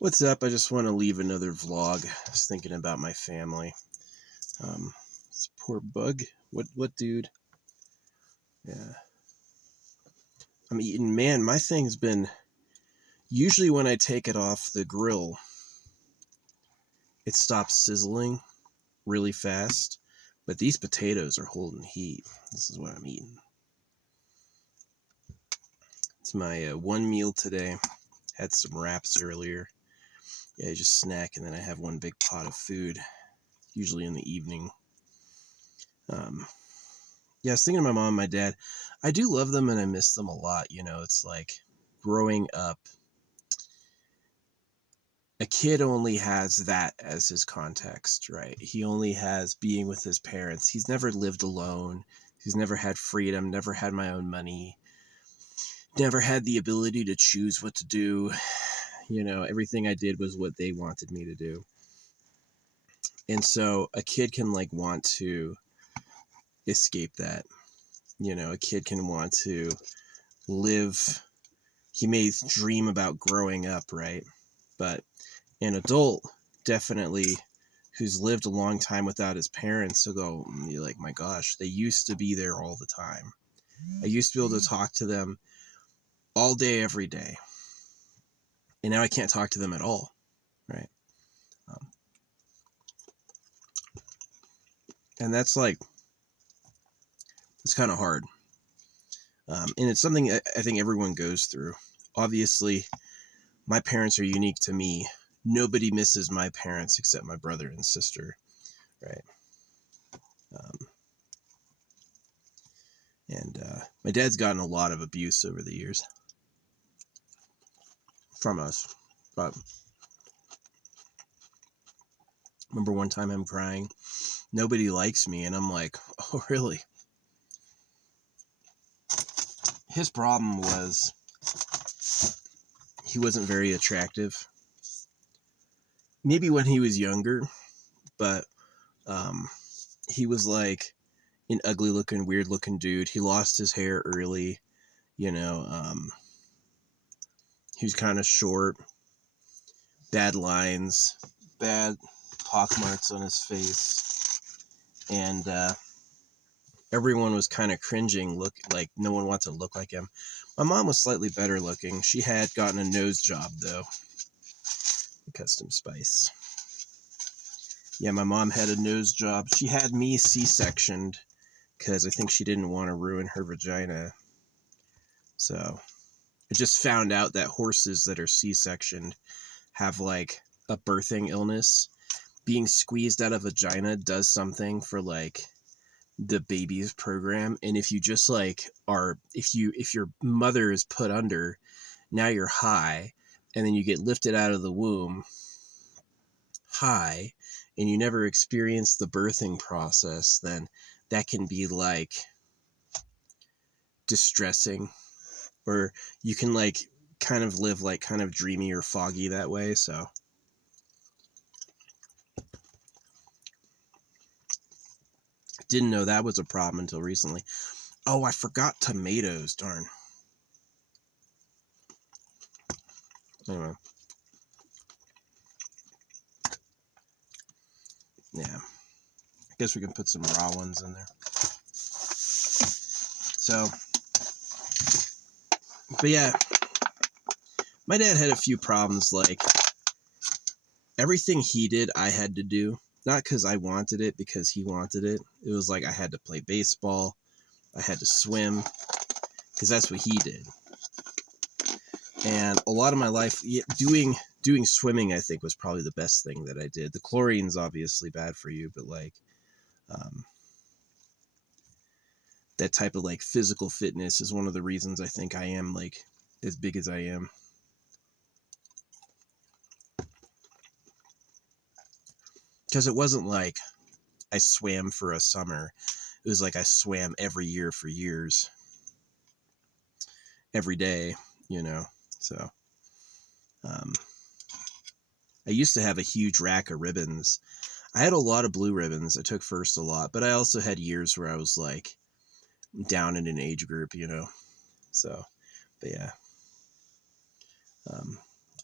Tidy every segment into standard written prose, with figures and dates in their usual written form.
What's up? I just want to leave another vlog. I was thinking about my family. This poor bug. What, dude? Yeah. I'm eating. Man, my thing's been. Usually when I take it off the grill, it stops sizzling really fast. But these potatoes are holding heat. This is what I'm eating. It's my one meal today. Had some wraps earlier. Yeah, just snack, and then I have one big pot of food, usually in the evening. Yeah, I was thinking of my mom and my dad. I do love them and I miss them a lot. You know, it's like growing up, a kid only has that as his context, right? He only has being with his parents. He's never lived alone. He's never had freedom, never had my own money, never had the ability to choose what to do. You know, everything I did was what they wanted me to do. And so a kid can like want to escape that. You know, a kid can want to live. He may dream about growing up, right? But an adult, definitely, who's lived a long time without his parents, will go, you're like, my gosh, they used to be there all the time. I used to be able to talk to them all day, every day. And now I can't talk to them at all, right? And that's like, it's kind of hard. And it's something I think everyone goes through. Obviously, my parents are unique to me. Nobody misses my parents except my brother and sister, right? And my dad's gotten a lot of abuse over the years from us. But remember one time him crying, nobody likes me. And I'm like, oh, really? His problem was he wasn't very attractive. Maybe when he was younger, but he was like an ugly looking, weird looking dude. He lost his hair early, you know. He was kind of short, bad lines, bad pockmarks on his face, and everyone was kind of cringing. Look, like no one wants to look like him. My mom was slightly better looking. She had gotten a nose job though, Custom Spice. Yeah, my mom had a nose job. She had me C-sectioned because I think she didn't want to ruin her vagina. So I just found out that horses that are C-sectioned have like a birthing illness. Being squeezed out of vagina does something for like the baby's program. And if you just like are, if your mother is put under, now you're high, and then you get lifted out of the womb high, and you never experience the birthing process, then that can be like distressing, or you can like kind of live like kind of dreamy or foggy that way. So didn't know that was a problem until recently. Oh, I forgot tomatoes, darn. Anyway. Yeah. I guess we can put some raw ones in there. So, but yeah, my dad had a few problems. Like, everything he did, I had to do. Not because I wanted it, because he wanted it. It was like I had to play baseball. I had to swim, because that's what he did. And a lot of my life, doing swimming, I think, was probably the best thing that I did. The chlorine's obviously bad for you, but like, that type of like physical fitness is one of the reasons I think I am like as big as I am. Because it wasn't like I swam for a summer. It was like I swam every year for years. Every day, you know. So, I used to have a huge rack of ribbons. I had a lot of blue ribbons. I took first a lot, but I also had years where I was like down in an age group, you know. So, but yeah.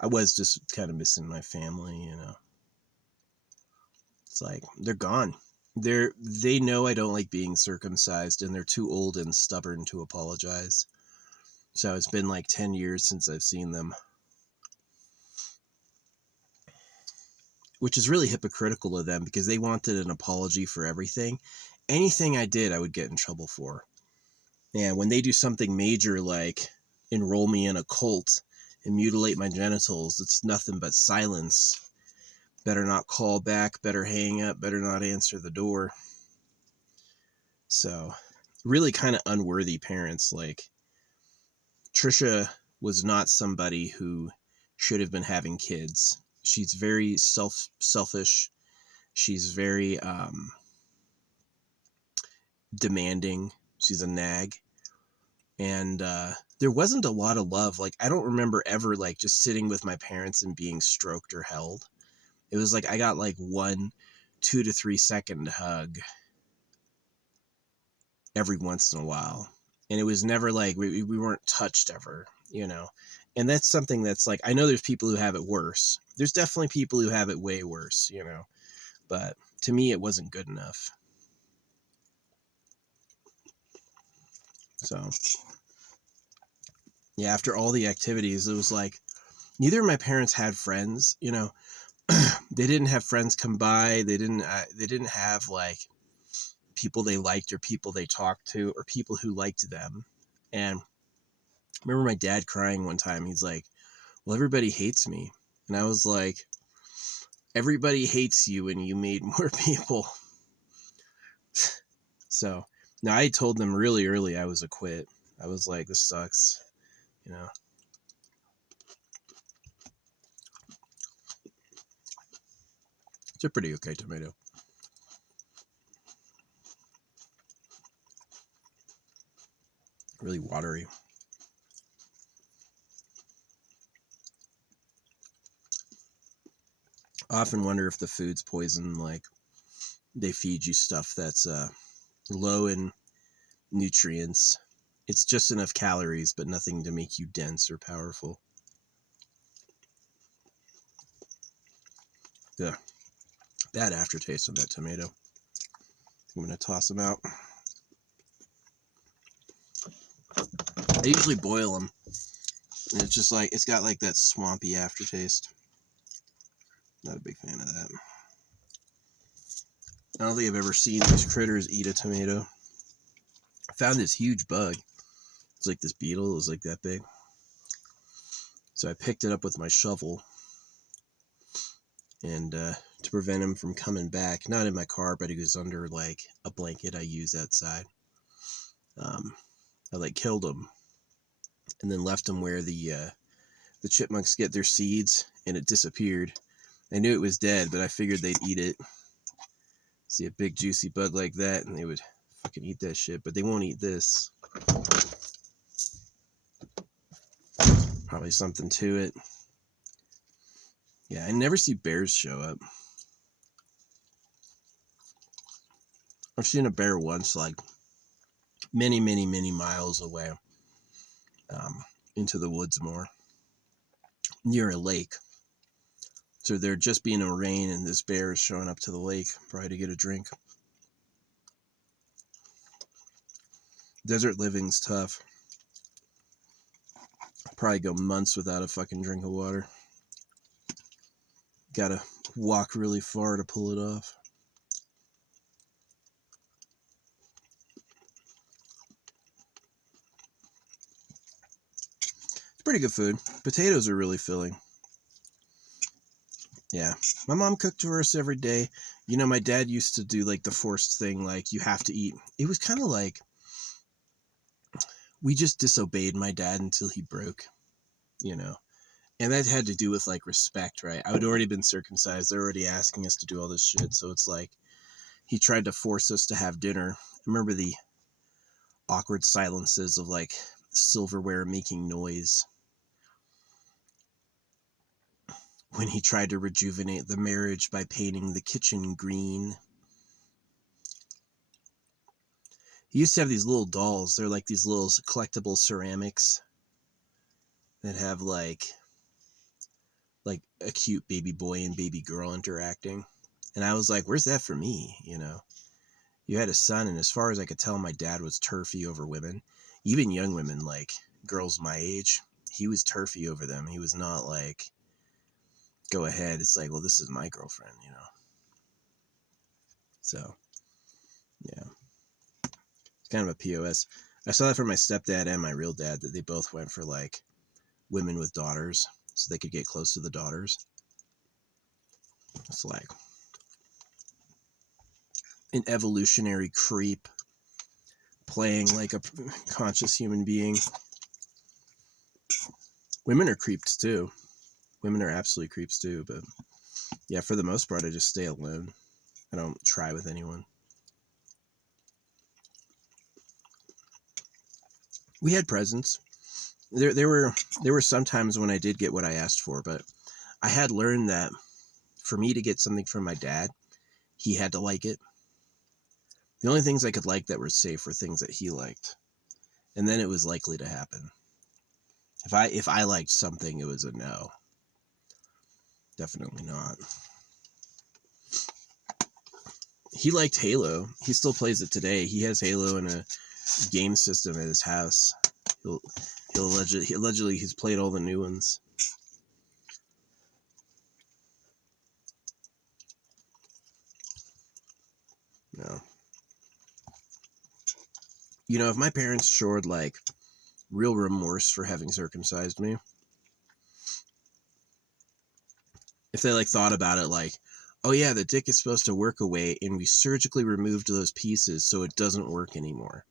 I was just kind of missing my family, you know. It's like they're gone. They know I don't like being circumcised, and they're too old and stubborn to apologize. So it's been like 10 years since I've seen them, which is really hypocritical of them because they wanted an apology for everything. Anything I did, I would get in trouble for. And when they do something major like enroll me in a cult and mutilate my genitals, it's nothing but silence. Better not call back, better hang up, better not answer the door. So, really kind of unworthy parents. Like, Trisha was not somebody who should have been having kids. She's very selfish. She's very demanding. She's a nag. And there wasn't a lot of love. Like, I don't remember ever, like, just sitting with my parents and being stroked or held. It was like I got, like, 1 2 to 3 second hug every once in a while. And it was never like we weren't touched ever, you know. And that's something that's like, I know there's people who have it worse. There's definitely people who have it way worse, you know. But to me, it wasn't good enough. So, yeah, after all the activities, it was like neither of my parents had friends, you know. They didn't have friends come by. They didn't have like people they liked or people they talked to or people who liked them. And I remember my dad crying one time. He's like, well, everybody hates me. And I was like, everybody hates you and you made more people. So now I told them really early I was a quit. I was like, this sucks, you know. It's a pretty okay tomato. Really watery. I often wonder if the food's poison, like they feed you stuff that's low in nutrients. It's just enough calories, but nothing to make you dense or powerful. Yeah, bad aftertaste on that tomato. I'm gonna toss them out. I usually boil them, and it's just like, it's got like that swampy aftertaste. Not a big fan of that. I don't think I've ever seen these critters eat a tomato. I found this huge bug. It's like this beetle. It was like that big. So I picked it up with my shovel, and to prevent him from coming back, not in my car, but he was under like a blanket I use outside. I like killed him, and then left him where the chipmunks get their seeds, and it disappeared. I knew it was dead, but I figured they'd eat it. See a big juicy bug like that, and they would fucking eat that shit, but they won't eat this. Probably something to it. Yeah, I never see bears show up. I've seen a bear once, like many, many, many miles away, into the woods more, near a lake. So there'd just be no rain, and this bear is showing up to the lake, probably to get a drink. Desert living's tough. Probably go months without a fucking drink of water. Gotta walk really far to pull it off. It's pretty good food. Potatoes are really filling. Yeah. My mom cooked for us every day. You know, my dad used to do like the forced thing, like you have to eat. It was kind of like we just disobeyed my dad until he broke, you know. And that had to do with like respect, right? I had already been circumcised. They're already asking us to do all this shit. So it's like he tried to force us to have dinner. I remember the awkward silences of like silverware making noise when he tried to rejuvenate the marriage by painting the kitchen green. He used to have these little dolls. They're like these little collectible ceramics that have like like a cute baby boy and baby girl interacting. And I was like, where's that for me? You know, you had a son, and as far as I could tell, my dad was turfy over women, even young women, like girls my age. He was turfy over them. He was not like, go ahead. It's like, well, this is my girlfriend, you know? So, yeah, it's kind of a POS. I saw that from my stepdad and my real dad, that they both went for like women with daughters so they could get close to the daughters. It's like an evolutionary creep playing like a conscious human being. Women are creeps too. Women are absolutely creeps too, but yeah, for the most part, I just stay alone. I don't try with anyone. We had presents. There were some times when I did get what I asked for, but I had learned that for me to get something from my dad, he had to like it. The only things I could like that were safe were things that he liked, and then it was likely to happen. If I liked something, it was a no. Definitely not. He liked Halo. He still plays it today. He has Halo in a game system at his house. He'll allegedly he's played all the new ones. No. You know, if my parents showed like real remorse for having circumcised me, if they like thought about it like, oh yeah, the dick is supposed to work away and we surgically removed those pieces so it doesn't work anymore.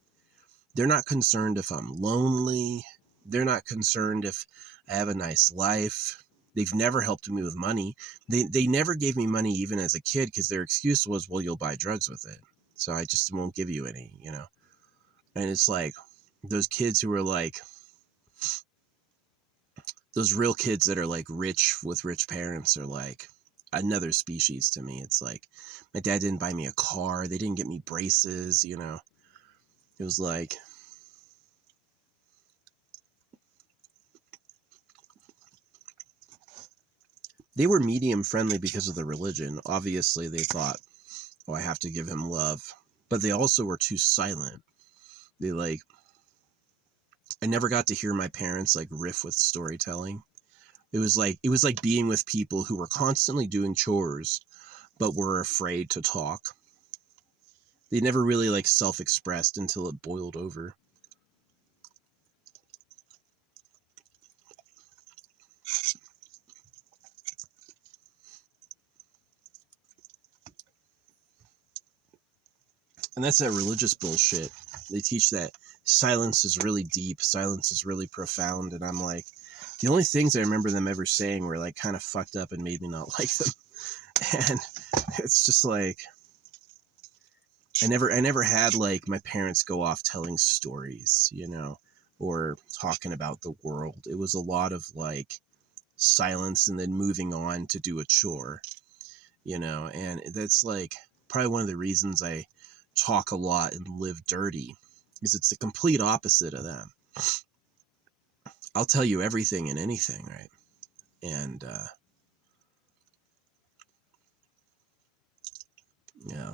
They're not concerned if I'm lonely. They're not concerned if I have a nice life. They've never helped me with money. They never gave me money even as a kid because their excuse was, well, you'll buy drugs with it. So I just won't give you any, you know. And it's like those kids who are like, those real kids that are like rich with rich parents are like another species to me. It's like my dad didn't buy me a car. They didn't get me braces, you know. It was like, they were medium friendly because of the religion. Obviously, they thought, oh, I have to give him love. But they also were too silent. They like, I never got to hear my parents like riff with storytelling. It was like being with people who were constantly doing chores, but were afraid to talk. They never really like self-expressed until it boiled over. And that's that religious bullshit. They teach that silence is really deep, silence is really profound, and I'm like, the only things I remember them ever saying were like kind of fucked up and made me not like them. And it's just like, I never had like my parents go off telling stories, you know, or talking about the world. It was a lot of like silence and then moving on to do a chore, you know, and that's like probably one of the reasons I talk a lot and live dirty, is it's the complete opposite of them. I'll tell you everything and anything, right? And yeah.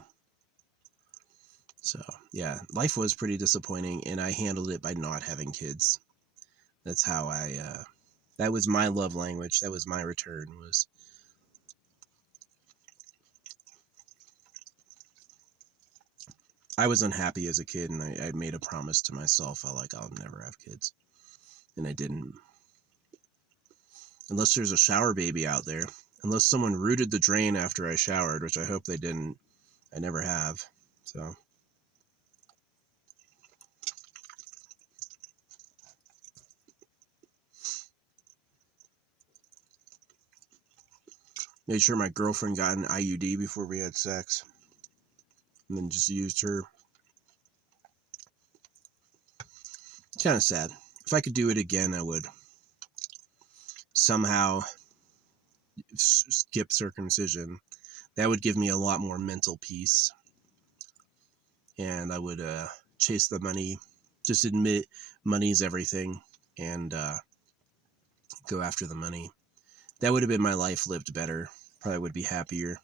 So yeah, life was pretty disappointing, and I handled it by not having kids. That's how that was my love language. That was my return, was I was unhappy as a kid, and I made a promise to myself. I'll never have kids. And I didn't. Unless there's a shower baby out there. Unless someone rooted the drain after I showered, which I hope they didn't. I never have. So. Made sure my girlfriend got an IUD before we had sex. And then just used her. It's kind of sad. If I could do it again, I would somehow skip circumcision. That would give me a lot more mental peace. And I would chase the money. Just admit money is everything. And go after the money. that would have been my life lived better. Probably would be happier.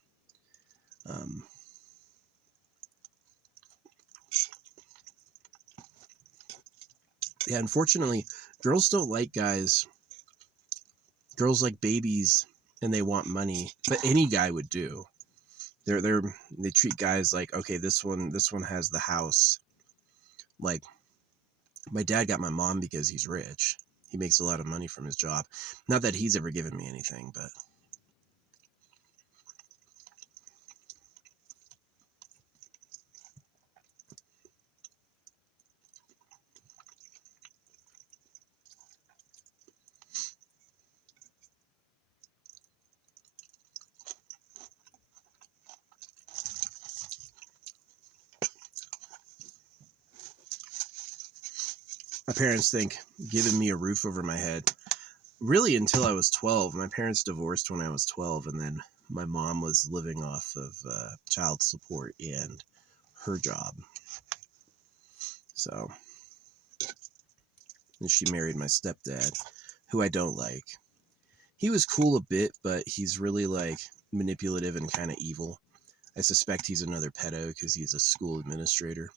Yeah, unfortunately, girls don't like guys. Girls like babies, and they want money. But any guy would do. They treat guys like, okay, this one has the house. Like, my dad got my mom because he's rich. He makes a lot of money from his job. Not that he's ever given me anything, but my parents think giving me a roof over my head, really until I was 12. My parents divorced when I was 12, and then my mom was living off of child support and her job. So, and she married my stepdad, who I don't like. He was cool a bit, but he's really like manipulative and kind of evil. I suspect he's another pedo because he's a school administrator.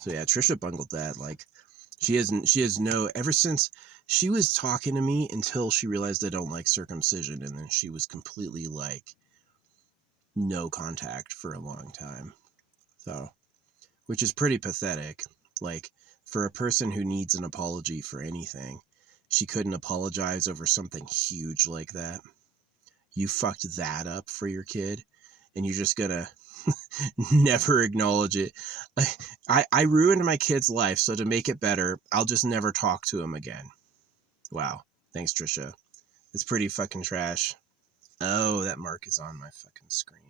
So yeah, Trisha bungled that. Like, she has no, ever since she was talking to me until she realized I don't like circumcision, and then she was completely like no contact for a long time. So, which is pretty pathetic. Like, for a person who needs an apology for anything, she couldn't apologize over something huge like that. You fucked that up for your kid, and you're just gonna never acknowledge it. I ruined my kid's life, so to make it better, I'll just never talk to him again. Wow. Thanks, Trisha. It's pretty fucking trash. Oh, that mark is on my fucking screen.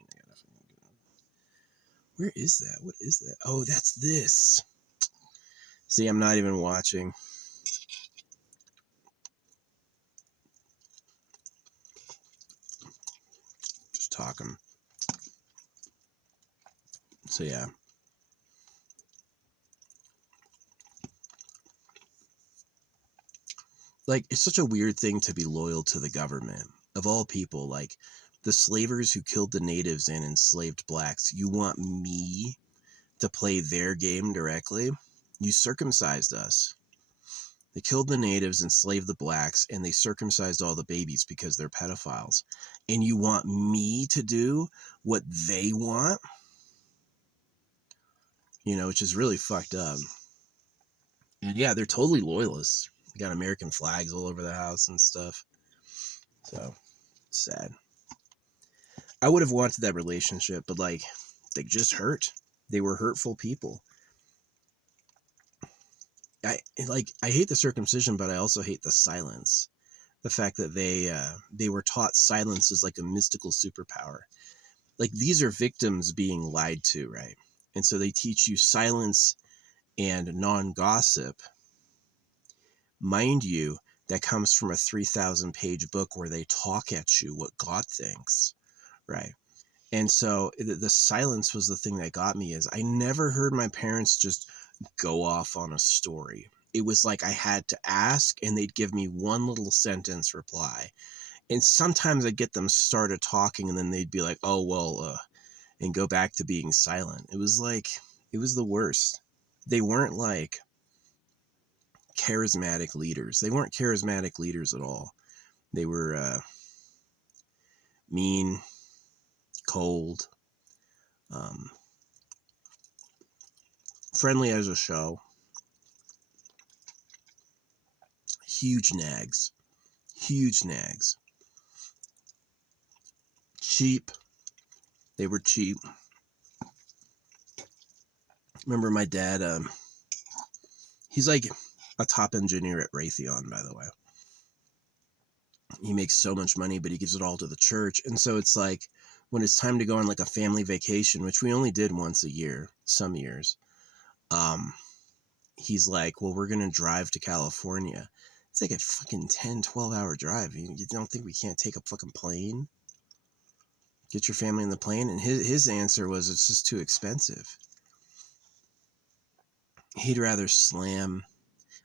Where is that? What is that? Oh, that's this. See, I'm not even watching. Just talking. So, yeah. Like, it's such a weird thing to be loyal to the government. Of all people, like, the slavers who killed the natives and enslaved blacks, you want me to play their game directly? You circumcised us. They killed the natives, enslaved the blacks, and they circumcised all the babies because they're pedophiles. And you want me to do what they want? You know, which is really fucked up. And yeah, they're totally loyalists. They got American flags all over the house and stuff. So, sad. I would have wanted that relationship, but like, they just hurt. They were hurtful people. I hate the circumcision, but I also hate the silence. The fact that they were taught silence is like a mystical superpower. Like, these are victims being lied to, right? And so they teach you silence and non-gossip. Mind you, that comes from a 3,000 page book where they talk at you what God thinks, right? And so the silence was the thing that got me. Is I never heard my parents just go off on a story. It was like I had to ask, and they'd give me one little sentence reply. And sometimes I'd get them started talking, and then they'd be like, oh, well, and go back to being silent. It was the worst. They weren't like charismatic leaders. They weren't charismatic leaders at all. They were mean, cold, friendly as a show. Huge nags. Cheap. They were cheap. Remember my dad, he's like a top engineer at Raytheon, by the way. He makes so much money, but he gives it all to the church. And so it's like, when it's time to go on like a family vacation, which we only did once a year, some years, he's like, well, we're going to drive to California. It's like a fucking 10, 12-hour drive. You don't think we can't take a fucking plane? Get your family in the plane? And his answer was, it's just too expensive. he'd rather slam.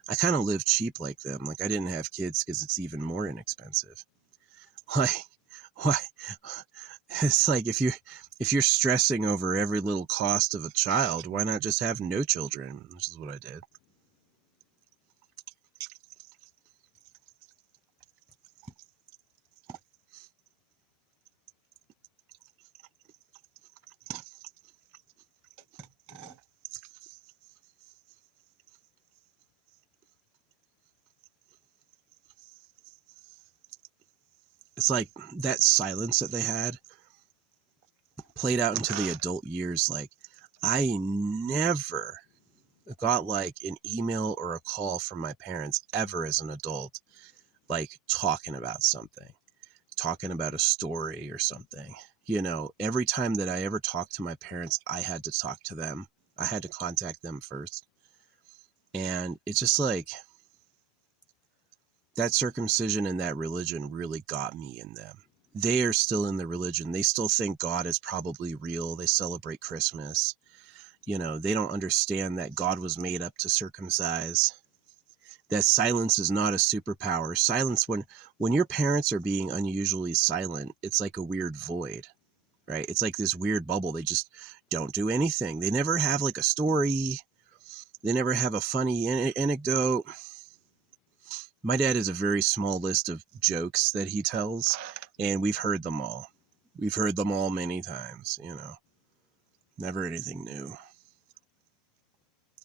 I kind of live cheap like them. Like, I didn't have kids because it's even more inexpensive. Like, why? It's like, if you're stressing over every little cost of a child, why not just have no children? Which is what I did. It's like that silence that they had played out into the adult years. Like, I never got like an email or a call from my parents ever as an adult, like talking about something, talking about a story or something. You know, every time that I ever talked to my parents, I had to talk to them. I had to contact them first. And it's just like, that circumcision and that religion really got me in them. They are still in the religion. They still think God is probably real. They celebrate Christmas. You know, they don't understand that God was made up to circumcise. That silence is not a superpower. Silence, when your parents are being unusually silent, it's like a weird void, right? It's like this weird bubble. They just don't do anything. They never have like a story. They never have a funny anecdote. My dad has a very small list of jokes that he tells, and we've heard them all. We've heard them all many times, you know. Never anything new.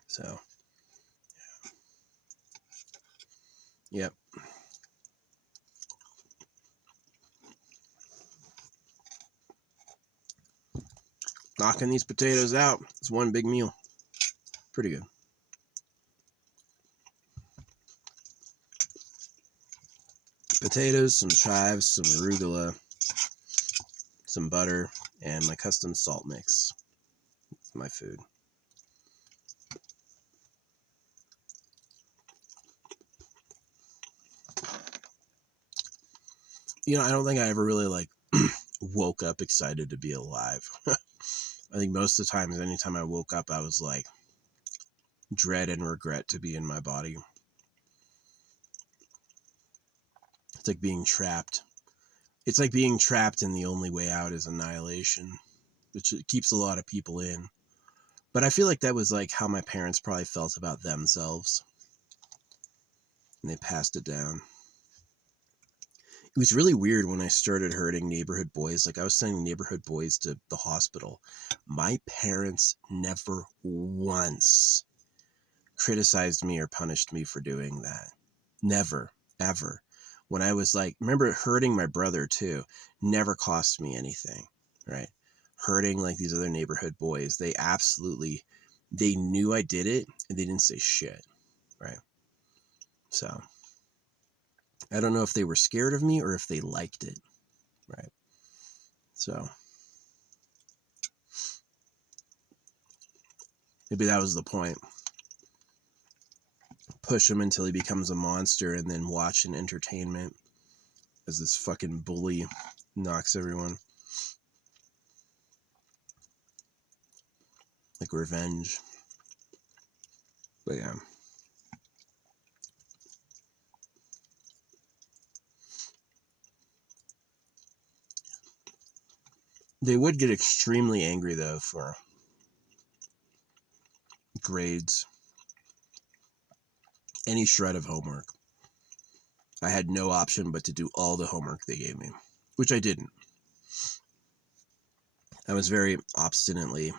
So, yep. Knocking these potatoes out. It's one big meal. Pretty good. Potatoes, some chives, some arugula, some butter, and my custom salt mix. It's my food. You know, I don't think I ever really like woke up excited to be alive. I think most of the times, anytime I woke up, I was like, dread and regret to be in my body. It's like being trapped. It's like being trapped and the only way out is annihilation, which keeps a lot of people in. But I feel like that was like how my parents probably felt about themselves. And they passed it down. It was really weird when I started hurting neighborhood boys. Like, I was sending neighborhood boys to the hospital. My parents never once criticized me or punished me for doing that. Never, ever. When I was like, remember hurting my brother too, never cost me anything, right? Hurting like these other neighborhood boys, they knew I did it and they didn't say shit, right? So I don't know if they were scared of me or if they liked it, right? So maybe that was the point. Push him until he becomes a monster and then watch an entertainment as this fucking bully knocks everyone. Like revenge. But yeah. They would get extremely angry though for grades. Any shred of homework. I had no option but to do all the homework they gave me, which I didn't. I was very obstinately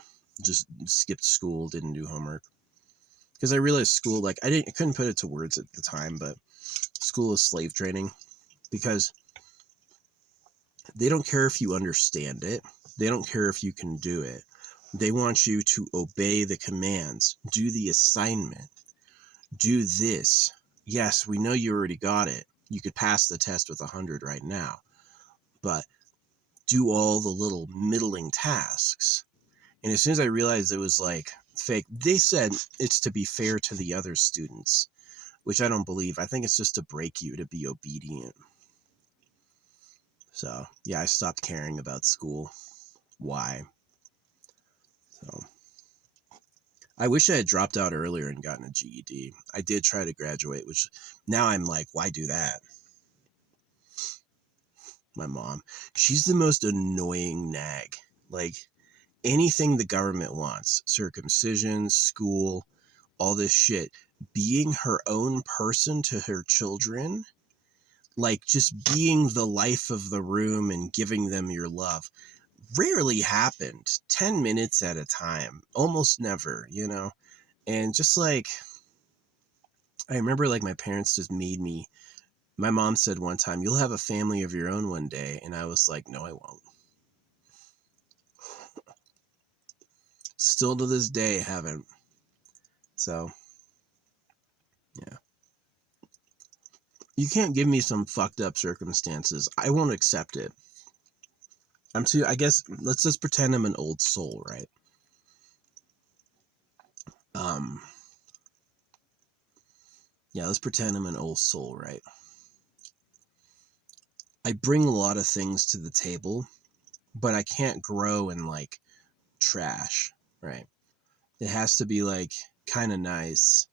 just skipped school, didn't do homework. Because I realized school, like, I couldn't put it to words at the time, but school is slave training. Because they don't care if you understand it. They don't care if you can do it. They want you to obey the commands, do the assignment, do this. Yes, we know you already got it. You could pass the test with 100 right now, but do all the little middling tasks. And as soon as I realized it was like fake, they said it's to be fair to the other students, which I don't believe. I think it's just to break you to be obedient. So yeah, I stopped caring about school. Why? So I wish I had dropped out earlier and gotten a GED. I did try to graduate, which now I'm like, why do that? My mom, she's the most annoying nag. Like, anything the government wants, circumcision, school, all this shit, being her own person to her children, like just being the life of the room and giving them your love, rarely happened. 10 minutes at a time, almost never, you know? And just like, I remember like my parents just made me, my mom said one time, you'll have a family of your own one day. And I was like, no, I won't. Still to this day, haven't. So, yeah. You can't give me some fucked up circumstances. I won't accept it. I guess, let's just pretend I'm an old soul, right? Yeah, let's pretend I'm an old soul, right? I bring a lot of things to the table, but I can't grow in like trash, right? It has to be like kind of nice,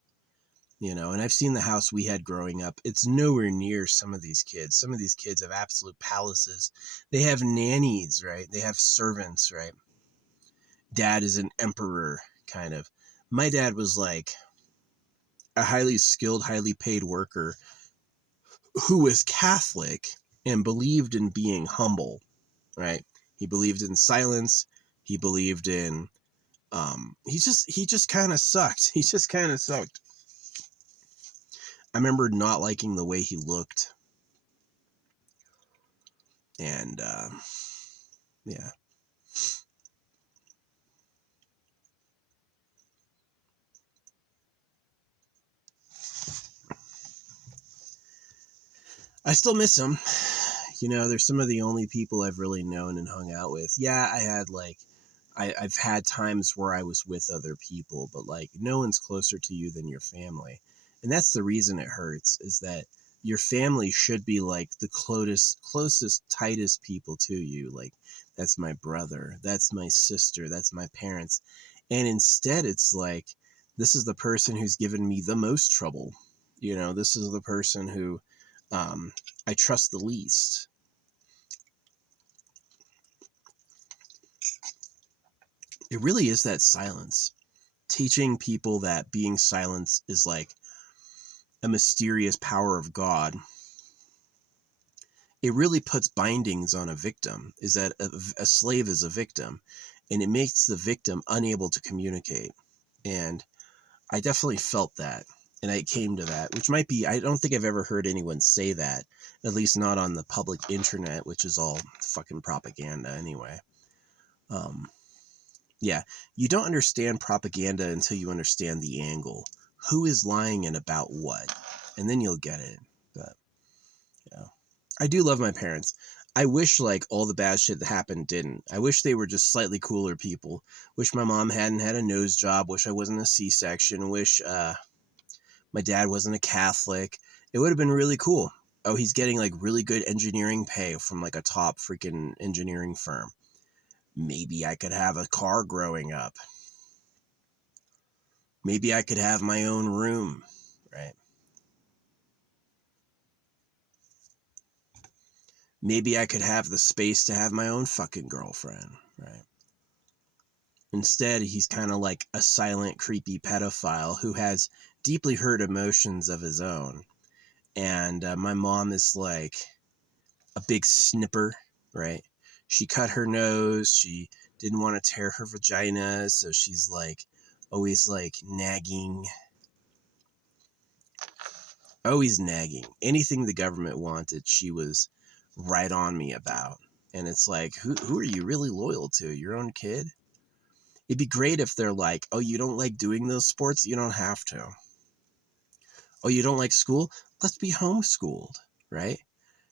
you know? And I've seen the house we had growing up. It's nowhere near some of these kids. Some of these kids have absolute palaces. They have nannies, right? They have servants, right? Dad is an emperor, kind of. My dad was like a highly skilled, highly paid worker who was Catholic and believed in being humble, right? He believed in silence. He believed in, he just kind of sucked. He just kind of sucked. I remember not liking the way he looked. And, yeah. I still miss him. You know, they're some of the only people I've really known and hung out with. Yeah, I had like, I've had times where I was with other people, but like no one's closer to you than your family. And that's the reason it hurts, is that your family should be like the closest, tightest people to you. Like, that's my brother, that's my sister, that's my parents. And instead it's like, this is the person who's given me the most trouble. You know, this is the person who I trust the least. It really is that silence. Teaching people that being silent is like a mysterious power of God. It really puts bindings on a victim, is that a slave is a victim, and it makes the victim unable to communicate. And I definitely felt that. And I came to that, which might be, I don't think I've ever heard anyone say that, at least not on the public internet, which is all fucking propaganda anyway. Yeah, you don't understand propaganda until you understand the angle. Who is lying and about what? And then you'll get it. But, yeah. I do love my parents. I wish, like, all the bad shit that happened didn't. I wish they were just slightly cooler people. Wish my mom hadn't had a nose job. Wish I wasn't a C-section. Wish, my dad wasn't a Catholic. It would have been really cool. Oh, he's getting, like, really good engineering pay from, like, a top freaking engineering firm. Maybe I could have a car growing up. Maybe I could have my own room, right? Maybe I could have the space to have my own fucking girlfriend, right? Instead, he's kind of like a silent, creepy pedophile who has deeply hurt emotions of his own. And my mom is like a big snipper, right? She cut her nose. She didn't want to tear her vagina, so she's like always like nagging. Always nagging. Anything the government wanted, she was right on me about. And it's like, who are you really loyal to? Your own kid? It'd be great if they're like, oh, you don't like doing those sports? You don't have to. Oh, you don't like school? Let's be homeschooled, right?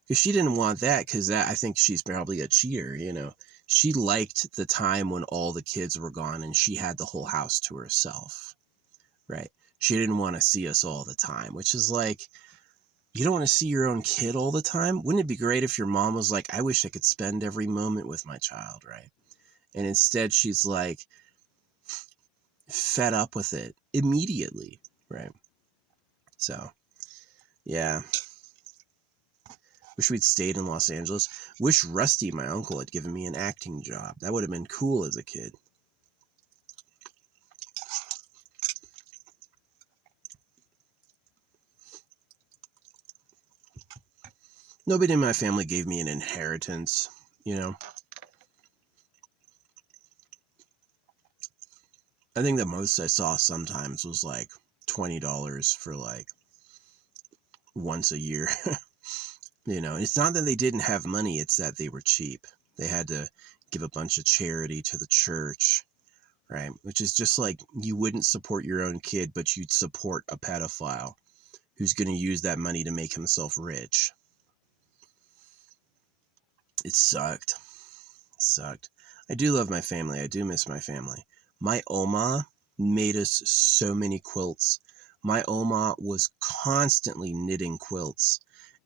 Because she didn't want that, because that, I think she's probably a cheater, you know. She liked the time when all the kids were gone and she had the whole house to herself, right? She didn't want to see us all the time, which is like, you don't want to see your own kid all the time? Wouldn't it be great if your mom was like, I wish I could spend every moment with my child, right? And instead she's like, fed up with it immediately, right? So, yeah. Wish we'd stayed in Los Angeles. Wish Rusty, my uncle, had given me an acting job. That would have been cool as a kid. Nobody in my family gave me an inheritance, you know. I think the most I saw sometimes was like $20 for like once a year. You know, it's not that they didn't have money, it's that they were cheap. They had to give a bunch of charity to the church, right? Which is just like you wouldn't support your own kid, but you'd support a pedophile who's going to use that money to make himself rich. It sucked. It sucked. I do love my family. I do miss my family. My Oma made us so many quilts. My Oma was constantly knitting quilts.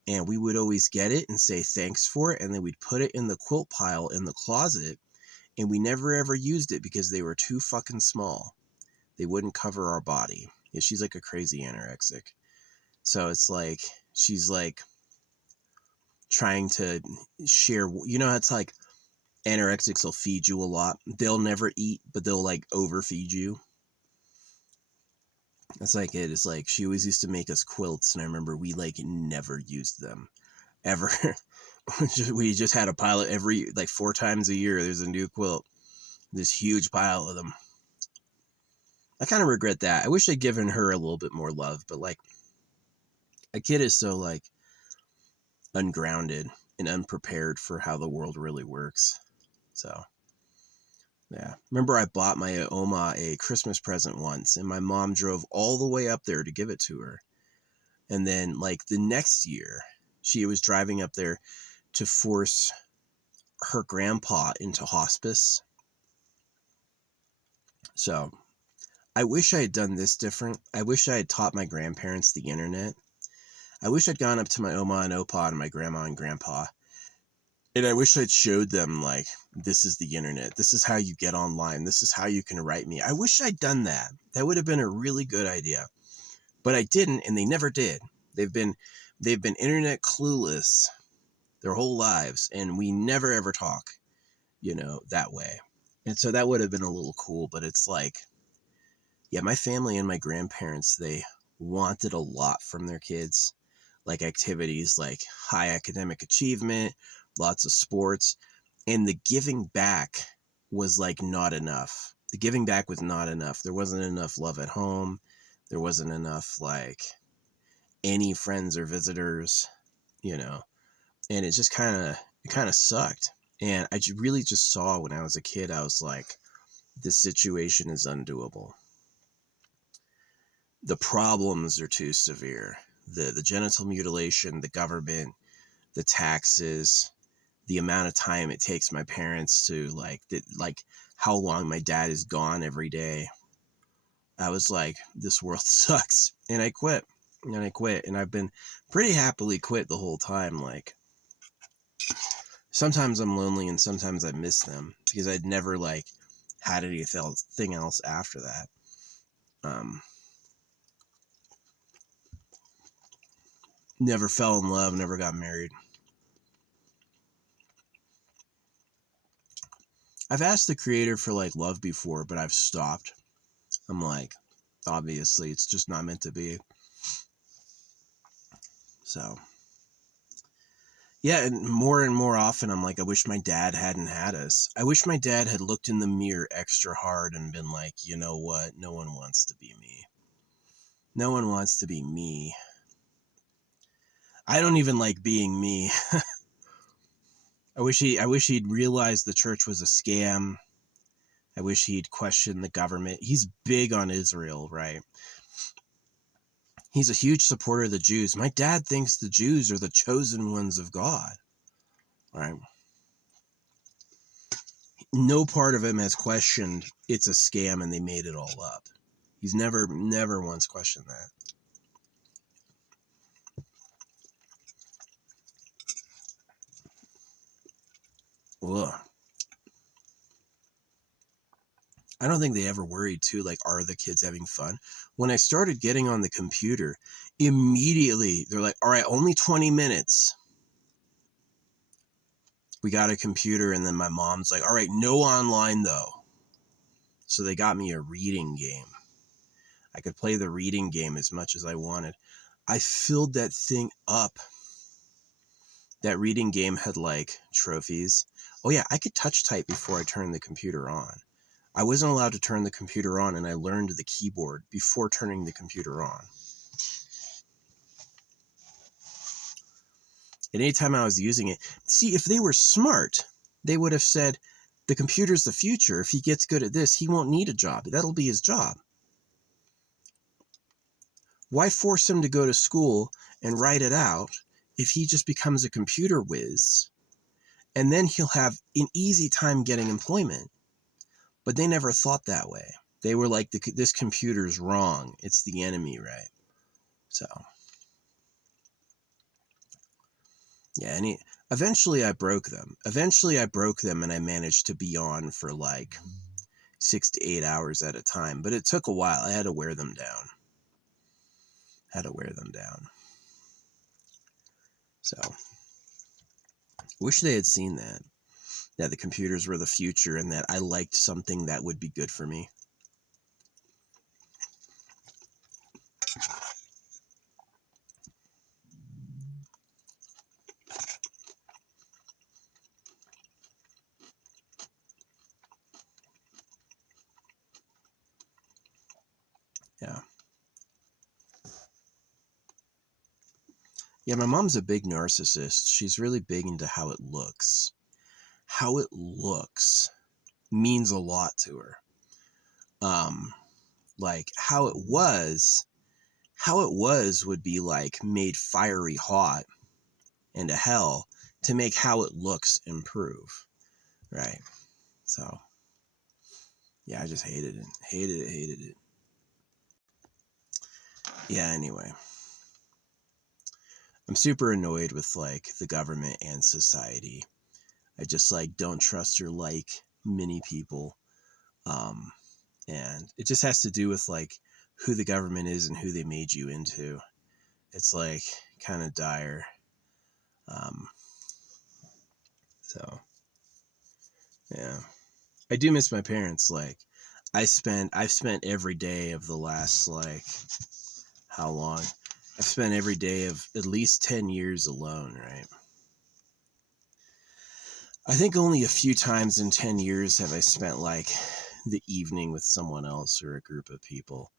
And we would always get it and say thanks for it. And then we'd put it in the quilt pile in the closet. And we never ever used it because they were too fucking small. They wouldn't cover our body. Yeah, she's like a crazy anorexic. So it's like, she's like trying to share, you know, it's like anorexics will feed you a lot. They'll never eat, but they'll like overfeed you. That's like it. It's like she always used to make us quilts. And I remember we like never used them ever. We just had a pile of every, like 4 times a year, there's a new quilt. This huge pile of them. I kind of regret that. I wish I'd given her a little bit more love, but like a kid is so like ungrounded and unprepared for how the world really works. So, yeah. Remember I bought my Oma a Christmas present once and my mom drove all the way up there to give it to her. And then like the next year, she was driving up there to force her grandpa into hospice. So I wish I had done this different. I wish I had taught my grandparents the internet. I wish I'd gone up to my Oma and Opa and my grandma and grandpa. And I wish I'd showed them, like, this is the internet. This is how you get online. This is how you can write me. I wish I'd done that. That would have been a really good idea. But I didn't, and they never did. They've been internet clueless their whole lives, and we never ever talk, you know, that way. And so that would have been a little cool, but it's like, yeah, my family and my grandparents, they wanted a lot from their kids, like activities like high academic achievement, lots of sports, and the giving back was like not enough. The giving back was not enough. There wasn't enough love at home. There wasn't enough like any friends or visitors, you know, and it just kind of sucked. And I really just saw when I was a kid, I was like, this situation is undoable. The problems are too severe. The genital mutilation, the government, the taxes, the amount of time it takes my parents to like how long my dad is gone every day. I was like, this world sucks. And I quit. And I've been pretty happily quit the whole time. Like, sometimes I'm lonely and sometimes I miss them because I'd never like had anything else after that. Never fell in love, never got married. I've asked the creator for like love before, but I've stopped. I'm like, obviously it's just not meant to be. So yeah, and more often I'm like, I wish my dad hadn't had us. I wish my dad had looked in the mirror extra hard and been like, you know what? No one wants to be me. No one wants to be me. I don't even like being me. I wish he'd realized the church was a scam. I wish he'd questioned the government. He's big on Israel, right? He's a huge supporter of the Jews. My dad thinks the Jews are the chosen ones of God, right? No part of him has questioned it's a scam and they made it all up. He's never once questioned that. Ugh. I don't think they ever worried too, like, are the kids having fun? When I started getting on the computer, immediately they're like, all right, only 20 minutes. We got a computer, and then my mom's like, all right, no online though. So they got me a reading game. I could play the reading game as much as I wanted. I filled that thing up. That reading game had like trophies. Oh yeah, I could touch type before I turned the computer on. I wasn't allowed to turn the computer on, and I learned the keyboard before turning the computer on. And anytime I was using it, see, if they were smart, they would have said, the computer's the future. If he gets good at this, he won't need a job. That'll be his job. Why force him to go to school and write it out if he just becomes a computer whiz? And then he'll have an easy time getting employment. But they never thought that way. They were like, this computer's wrong. It's the enemy, right? So, yeah, and eventually I broke them. And I managed to be on for like 6 to 8 hours at a time. But it took a while. I had to wear them down. So, wish they had seen that the computers were the future and that I liked something that would be good for me. Yeah. Yeah, my mom's a big narcissist. She's really big into how it looks. How it looks means a lot to her. Like how it was would be like made fiery hot into hell to make how it looks improve. Right. So yeah, I just hated it. Yeah, anyway. I'm super annoyed with like the government and society. I just like don't trust or like many people. And it just has to do with like who the government is and who they made you into. It's like kind of dire. So yeah, I do miss my parents. Like I've spent every day of the last like how long? I've spent every day of at least 10 years alone, right? I think only a few times in 10 years have I spent like the evening with someone else or a group of people.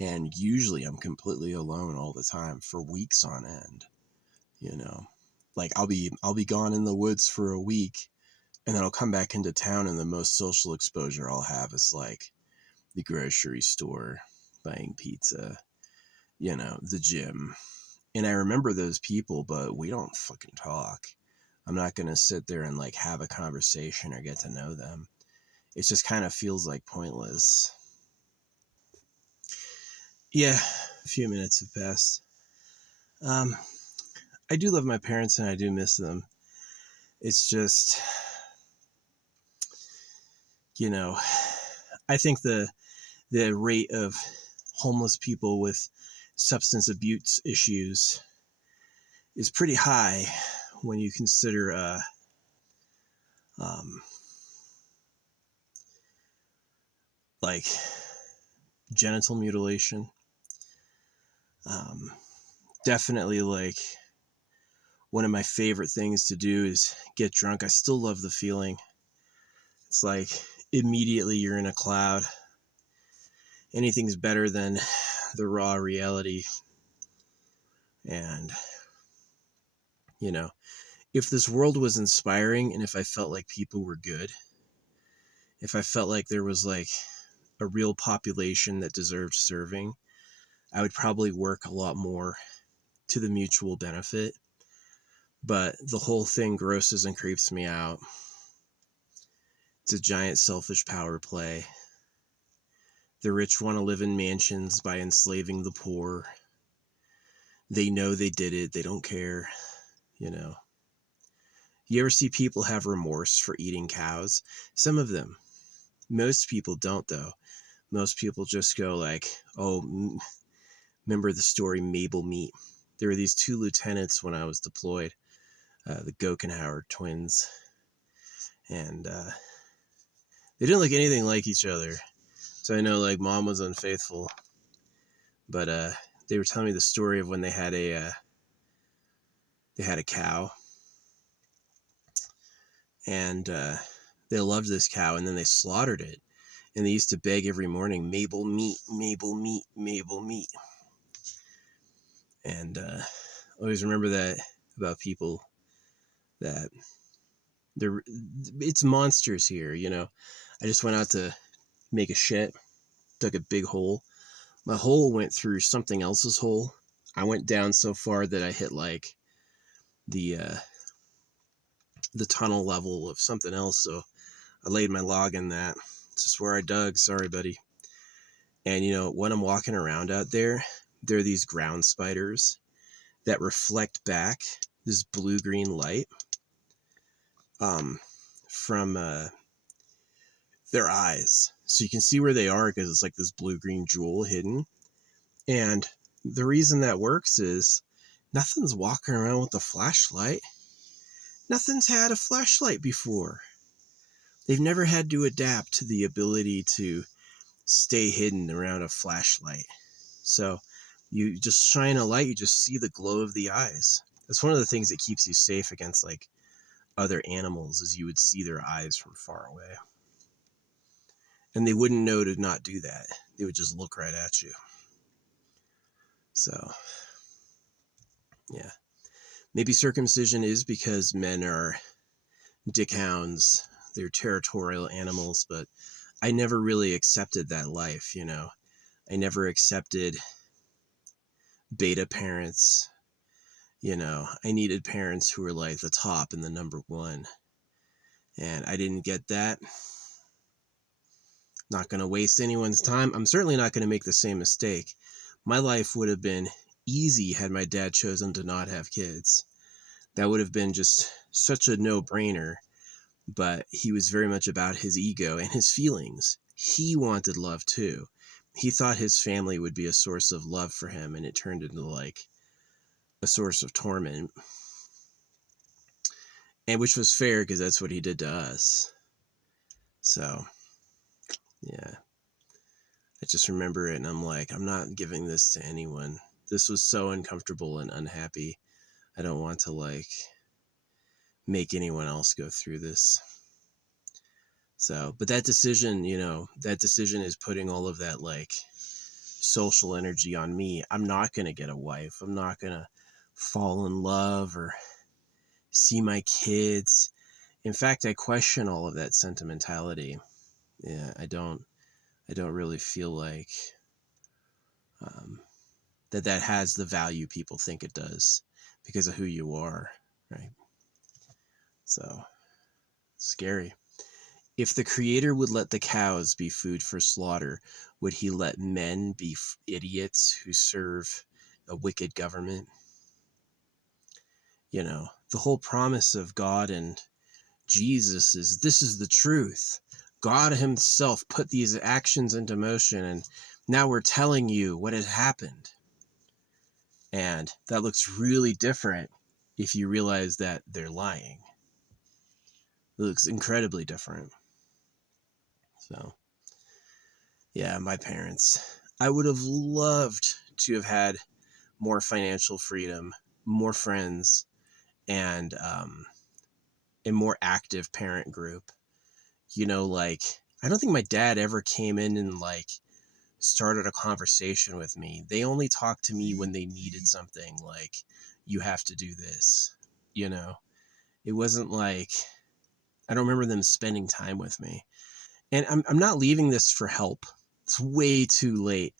And usually I'm completely alone all the time for weeks on end, you know. Like I'll be gone in the woods for a week, and then I'll come back into town, and the most social exposure I'll have is like the grocery store, buying pizza, you know, the gym. And I remember those people, but we don't fucking talk. I'm not going to sit there and like have a conversation or get to know them. It just kind of feels like pointless. Yeah, a few minutes have passed. I do love my parents and I do miss them. It's just, you know, I think the rate of homeless people with substance abuse issues is pretty high when you consider like genital mutilation. Definitely like one of my favorite things to do is get drunk. I still love the feeling. It's like immediately you're in a cloud. Anything's better than the raw reality. And, you know, if this world was inspiring and if I felt like people were good, if I felt like there was like a real population that deserved serving, I would probably work a lot more to the mutual benefit. But the whole thing grosses and creeps me out. It's a giant selfish power play. The rich want to live in mansions by enslaving the poor. They know they did it. They don't care, you know. You ever see people have remorse for eating cows? Some of them. Most people don't, though. Most people just go like, oh, remember the story Mabel Meat? There were these two lieutenants when I was deployed, the Gochenhauer twins, and they didn't look anything like each other. So I know like mom was unfaithful, but they were telling me the story of when they had a cow, and they loved this cow, and then they slaughtered it, and they used to beg every morning, Mabel Meat, Mabel Meat, Mabel Meat. And always remember that about people, that it's monsters here, you know. I just went out to make a shit, dug a big hole. My hole went through something else's hole. I went down so far that I hit like the tunnel level of something else, so I laid my log in that. It's just where I dug. Sorry, buddy. And you know, when I'm walking around out there are these ground spiders that reflect back this blue-green light from their eyes. So you can see where they are because it's like this blue-green jewel hidden. And the reason that works is nothing's walking around with a flashlight. Nothing's had a flashlight before. They've never had to adapt to the ability to stay hidden around a flashlight. So you just shine a light, you just see the glow of the eyes. That's one of the things that keeps you safe against like other animals, is you would see their eyes from far away. And they wouldn't know to not do that. They would just look right at you. So, yeah. Maybe circumcision is because men are dickhounds. They're territorial animals, but I never really accepted that life, you know. I never accepted beta parents. You know, I needed parents who were like the top and the number one. And I didn't get that. Not going to waste anyone's time. I'm certainly not going to make the same mistake. My life would have been easy had my dad chosen to not have kids. That would have been just such a no-brainer. But he was very much about his ego and his feelings. He wanted love too. He thought his family would be a source of love for him, and it turned into like a source of torment. And which was fair because that's what he did to us. So, yeah. I just remember it and I'm like, I'm not giving this to anyone. This was so uncomfortable and unhappy. I don't want to like make anyone else go through this. So, but that decision, you know, that decision is putting all of that like social energy on me. I'm not going to get a wife. I'm not going to fall in love or see my kids. In fact, I question all of that sentimentality. Yeah, I don't really feel like that has the value people think it does because of who you are, right? So, scary. If the Creator would let the cows be food for slaughter, would he let men be idiots who serve a wicked government? You know, the whole promise of God and Jesus is this is the truth. God himself put these actions into motion, and now we're telling you what has happened. And that looks really different if you realize that they're lying. It looks incredibly different. So, yeah, my parents. I would have loved to have had more financial freedom, more friends, and a more active parent group. You know, like, I don't think my dad ever came in and, like, started a conversation with me. They only talked to me when they needed something, like, you have to do this, you know? It wasn't like, I don't remember them spending time with me. And I'm not leaving this for help. It's way too late.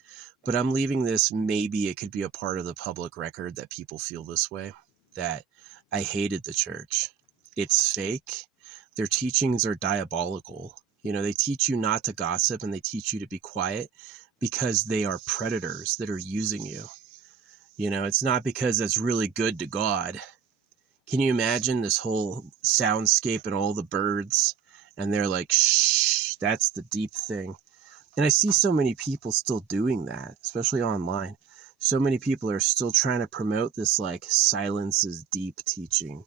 But I'm leaving this, maybe it could be a part of the public record that people feel this way, that I hated the church. It's fake. Their teachings are diabolical. You know, they teach you not to gossip and they teach you to be quiet because they are predators that are using you. You know, it's not because that's really good to God. Can you imagine this whole soundscape and all the birds? And they're like, shh, message. That's the deep thing. And I see so many people still doing that, especially online. So many people are still trying to promote this like silence is deep teaching.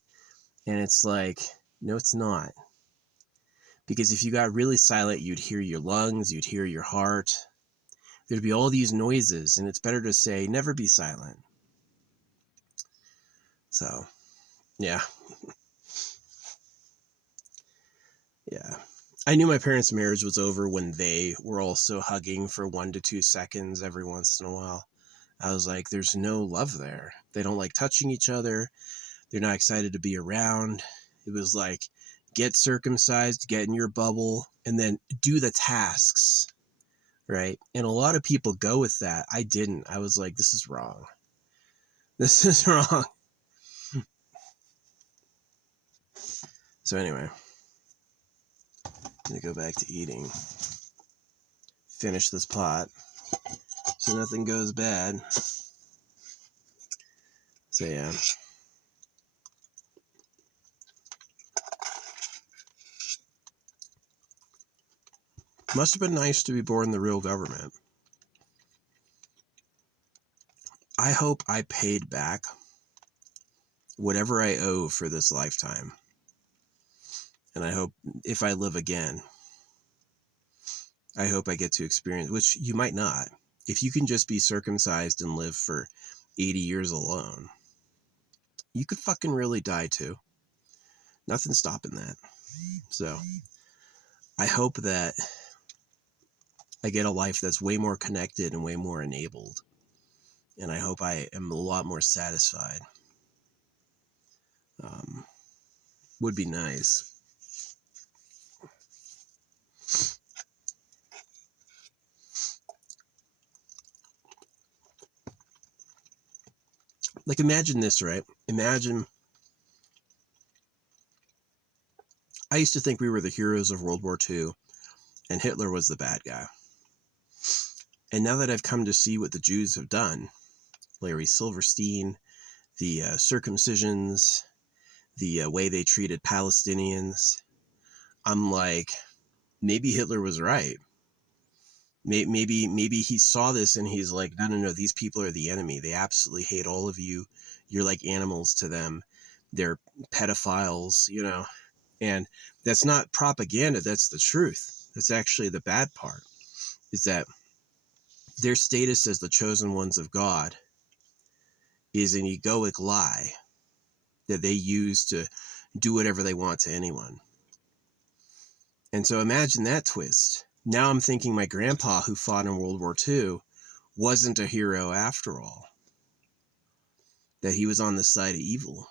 And it's like, no, it's not. Because if you got really silent, you'd hear your lungs, you'd hear your heart. There'd be all these noises, and it's better to say, never be silent. So, yeah. Yeah. I knew my parents' marriage was over when they were also hugging for 1 to 2 seconds every once in a while. I was like, there's no love there. They don't like touching each other. They're not excited to be around. It was like, get circumcised, get in your bubble, and then do the tasks, right? And a lot of people go with that. I didn't. I was like, this is wrong. This is wrong. So anyway, I'm going to go back to eating. Finish this pot so nothing goes bad. So yeah. Must have been nice to be born in the real government. I hope I paid back whatever I owe for this lifetime. And I hope if I live again, I hope I get to experience, which you might not. If you can just be circumcised and live for 80 years alone, you could fucking really die too. Nothing's stopping that. So I hope that I get a life that's way more connected and way more enabled. And I hope I am a lot more satisfied. Would be nice. Like, imagine this, right? Imagine, I used to think we were the heroes of World War II and Hitler was the bad guy. And now that I've come to see what the Jews have done, Larry Silverstein, the circumcisions, the way they treated Palestinians, I'm like, maybe Hitler was right. Maybe he saw this and he's like, no, these people are the enemy. They absolutely hate all of you. You're like animals to them. They're pedophiles, you know. And that's not propaganda. That's the truth. That's actually the bad part, is that their status as the chosen ones of God is an egoic lie that they use to do whatever they want to anyone. And so imagine that twist. Now I'm thinking my grandpa who fought in World War II wasn't a hero after all. That he was on the side of evil.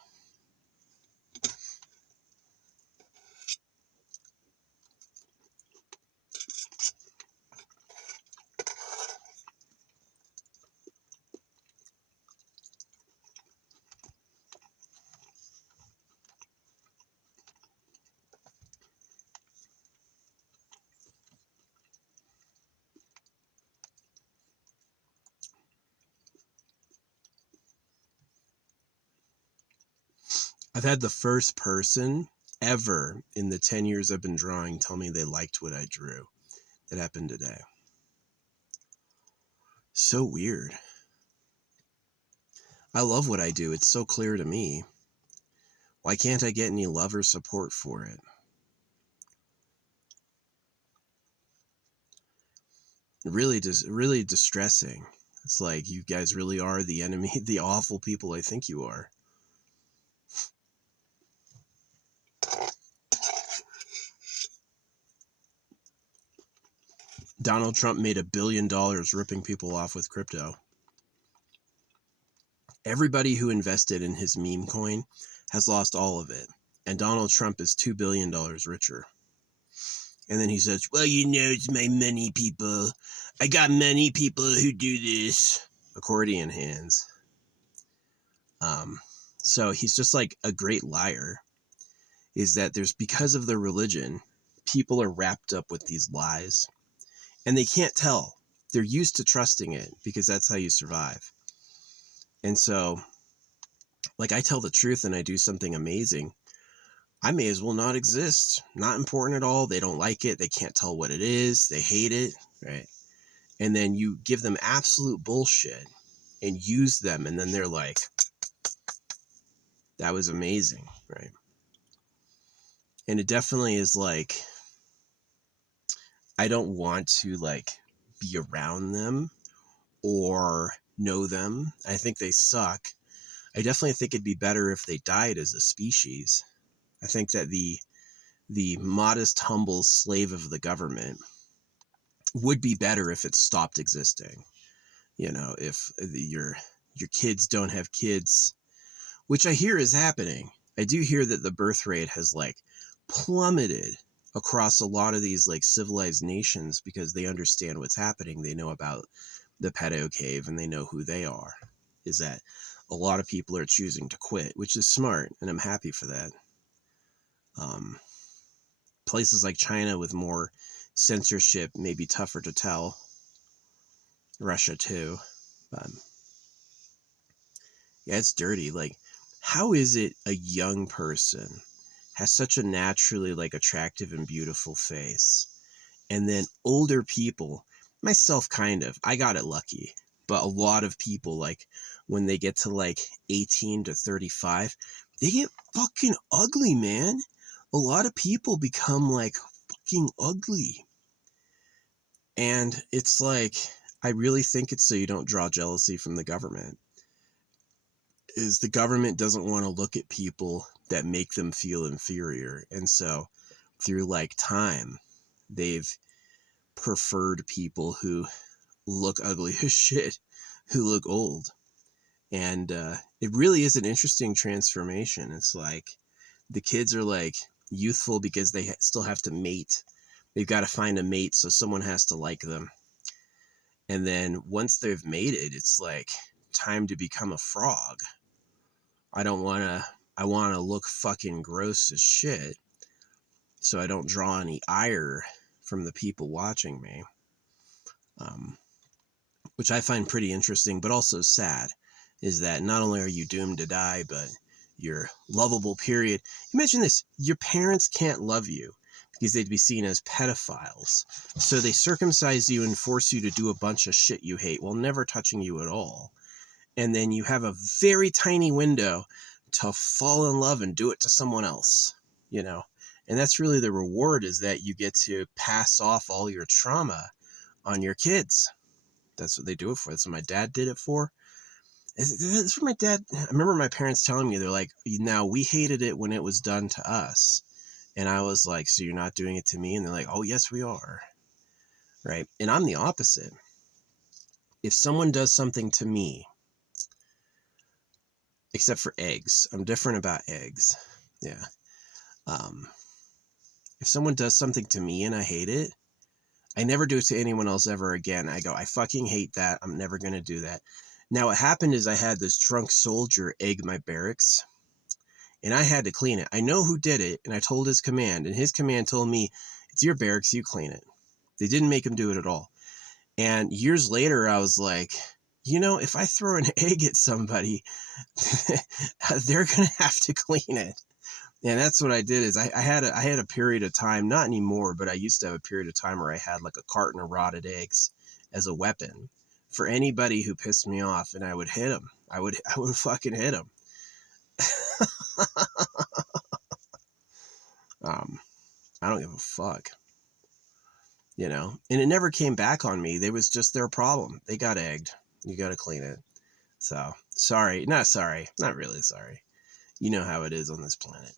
I've had the first person ever in the 10 years I've been drawing tell me they liked what I drew. That happened today. So weird. I love what I do. It's so clear to me. Why can't I get any love or support for it? Really distressing. It's like, you guys really are the enemy, the awful people I think you are. Donald Trump made $1 billion ripping people off with crypto. Everybody who invested in his meme coin has lost all of it. And Donald Trump is $2 billion richer. And then he says, well, you know, it's my money, people. I got many people who do this. Accordion hands. So he's just like a great liar. Is that there's, because of their religion, people are wrapped up with these lies. And they can't tell. They're used to trusting it because that's how you survive. And so, like, I tell the truth and I do something amazing. I may as well not exist. Not important at all. They don't like it. They can't tell what it is. They hate it, right? And then you give them absolute bullshit and use them, and then they're like, that was amazing, right? And it definitely is like, I don't want to like be around them or know them. I think they suck. I definitely think it'd be better if they died as a species. I think that the modest, humble slave of the government would be better if it stopped existing. You know, if your kids don't have kids, which I hear is happening. I do hear that the birth rate has like plummeted across a lot of these like civilized nations because they understand what's happening. They know about the pedo cave and they know who they are. Is that a lot of people are choosing to quit, which is smart, and I'm happy for that. Places like China with more censorship may be tougher to tell. Russia too, but yeah, it's dirty. Like, how is it a young person has such a naturally like attractive and beautiful face, and then older people, myself kind of, I got it lucky, but a lot of people, like when they get to like 18 to 35, they get fucking ugly, man. A lot of people become like fucking ugly. And it's like, I really think it's so you don't draw jealousy from the government. Is the government doesn't want to look at people that make them feel inferior. And so through like time, they've preferred people who look ugly as shit, who look old. And it really is an interesting transformation. It's like the kids are like youthful because they still have to mate. They've got to find a mate, so someone has to like them. And then once they've mated, it's like time to become a frog. I want to look fucking gross as shit, so I don't draw any ire from the people watching me. Which I find pretty interesting, but also sad, is that not only are you doomed to die, but you're lovable, period. Imagine this, your parents can't love you because they'd be seen as pedophiles. So they circumcise you and force you to do a bunch of shit you hate while never touching you at all. And then you have a very tiny window to fall in love and do it to someone else, you know? And that's really the reward, is that you get to pass off all your trauma on your kids. That's what they do it for. That's what my dad did it for. That's what my dad, I remember my parents telling me, they're like, now we hated it when it was done to us. And I was like, so you're not doing it to me? And they're like, oh, yes, we are. Right. And I'm the opposite. If someone does something to me, except for eggs, I'm different about eggs. Yeah. If someone does something to me and I hate it, I never do it to anyone else ever again. I go, I fucking hate that. I'm never going to do that. Now, what happened is I had this drunk soldier egg my barracks, and I had to clean it. I know who did it, and I told his command, and his command told me, it's your barracks, you clean it. They didn't make him do it at all. And years later, I was like, you know, if I throw an egg at somebody, they're going to have to clean it. And that's what I did. Is I had a period of time, not anymore, but I used to have a period of time where I had like a carton of rotted eggs as a weapon for anybody who pissed me off, and I would hit them. I would fucking hit them. I don't give a fuck, you know. And it never came back on me. It was just their problem. They got egged. You got to clean it. So sorry, not really sorry. You know how it is on this planet.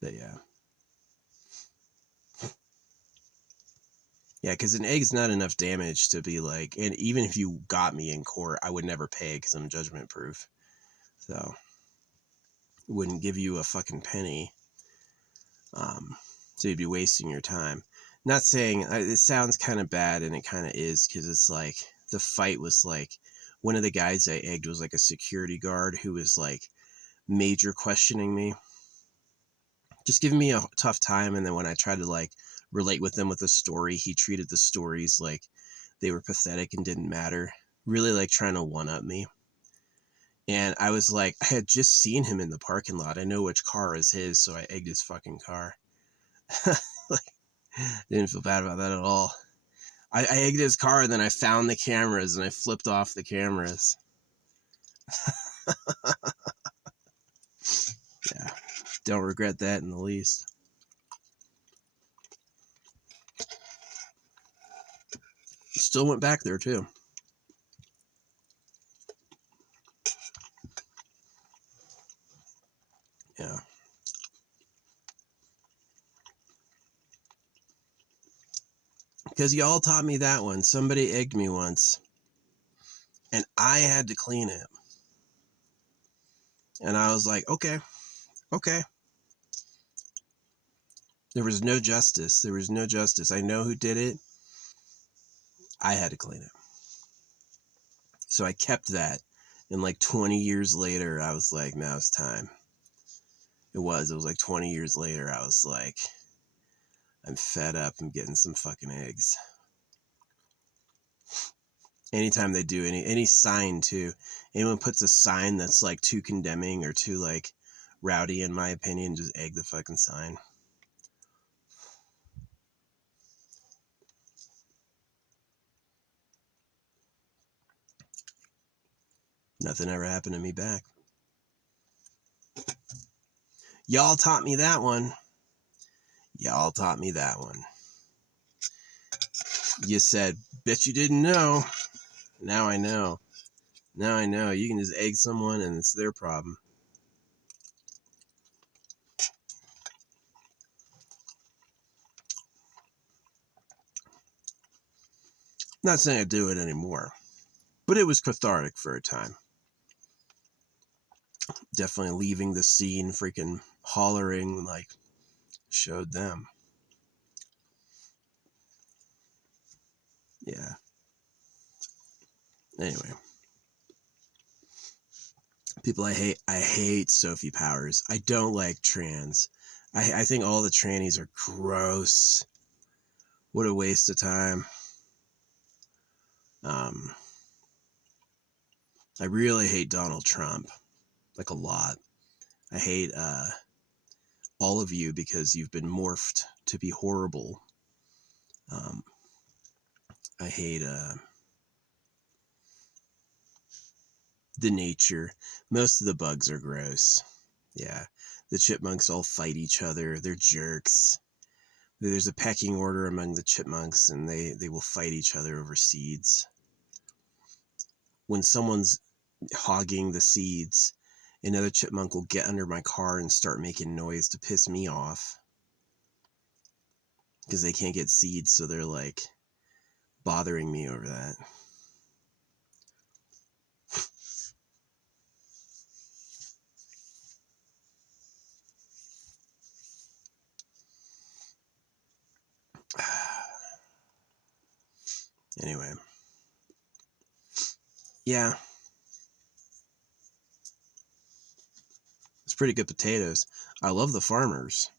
But yeah. Yeah, because an egg's not enough damage to be like, and even if you got me in court, I would never pay because I'm judgment proof. So, wouldn't give you a fucking penny. So you'd be wasting your time. Not saying, it sounds kind of bad, and it kind of is, because it's like, the fight was like, one of the guys I egged was like a security guard who was like major questioning me. Just giving me a tough time, and then when I tried to like relate with them with a story, he treated the stories like they were pathetic and didn't matter. Really like trying to one-up me. And I was like, I had just seen him in the parking lot. I know which car is his, so I egged his fucking car. Like, didn't feel bad about that at all. I egged his car, and then I found the cameras, and I flipped off the cameras. Yeah, don't regret that in the least. Still went back there, too. Yeah. Because y'all taught me that one. Somebody egged me once, and I had to clean it. And I was like, okay. There was no justice. There was no justice. I know who did it. I had to clean it. So I kept that. And like 20 years later, I was like, now it's time. It was like 20 years later, I was like, I'm fed up. I'm getting some fucking eggs. Anytime they do any sign too, anyone puts a sign that's like too condemning or too like rowdy, in my opinion, just egg the fucking sign. Nothing ever happened to me back. Y'all taught me that one. Y'all taught me that one. You said, bet you didn't know. Now I know. Now I know. You can just egg someone and it's their problem. Not saying I do it anymore, but it was cathartic for a time. Definitely leaving the scene freaking hollering like showed them. Yeah. Anyway. People I hate Sophie Powers. I don't like trans. I think all the trannies are gross. What a waste of time. I really hate Donald Trump. Like a lot. I hate all of you because you've been morphed to be horrible. I hate the nature. Most of the bugs are gross. Yeah. The chipmunks all fight each other. They're jerks. There's a pecking order among the chipmunks, and they will fight each other over seeds. When someone's hogging the seeds, another chipmunk will get under my car and start making noise to piss me off. Because they can't get seeds, so they're like bothering me over that. Anyway. Yeah. It's pretty good potatoes. I love the farmers.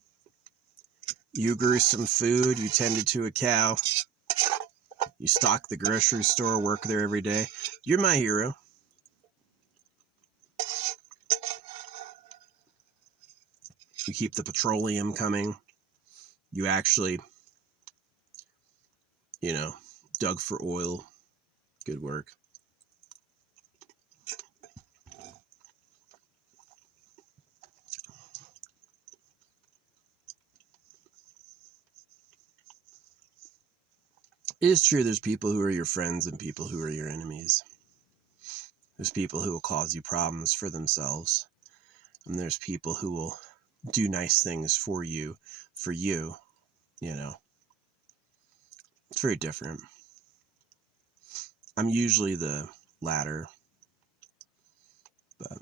You grew some food, you tended to a cow, you stock the grocery store, work there every day. You're my hero. You keep the petroleum coming. You actually, dug for oil. Good work. It is true there's people who are your friends and people who are your enemies. There's people who will cause you problems for themselves. And there's people who will do nice things for you. It's very different. I'm usually the latter. But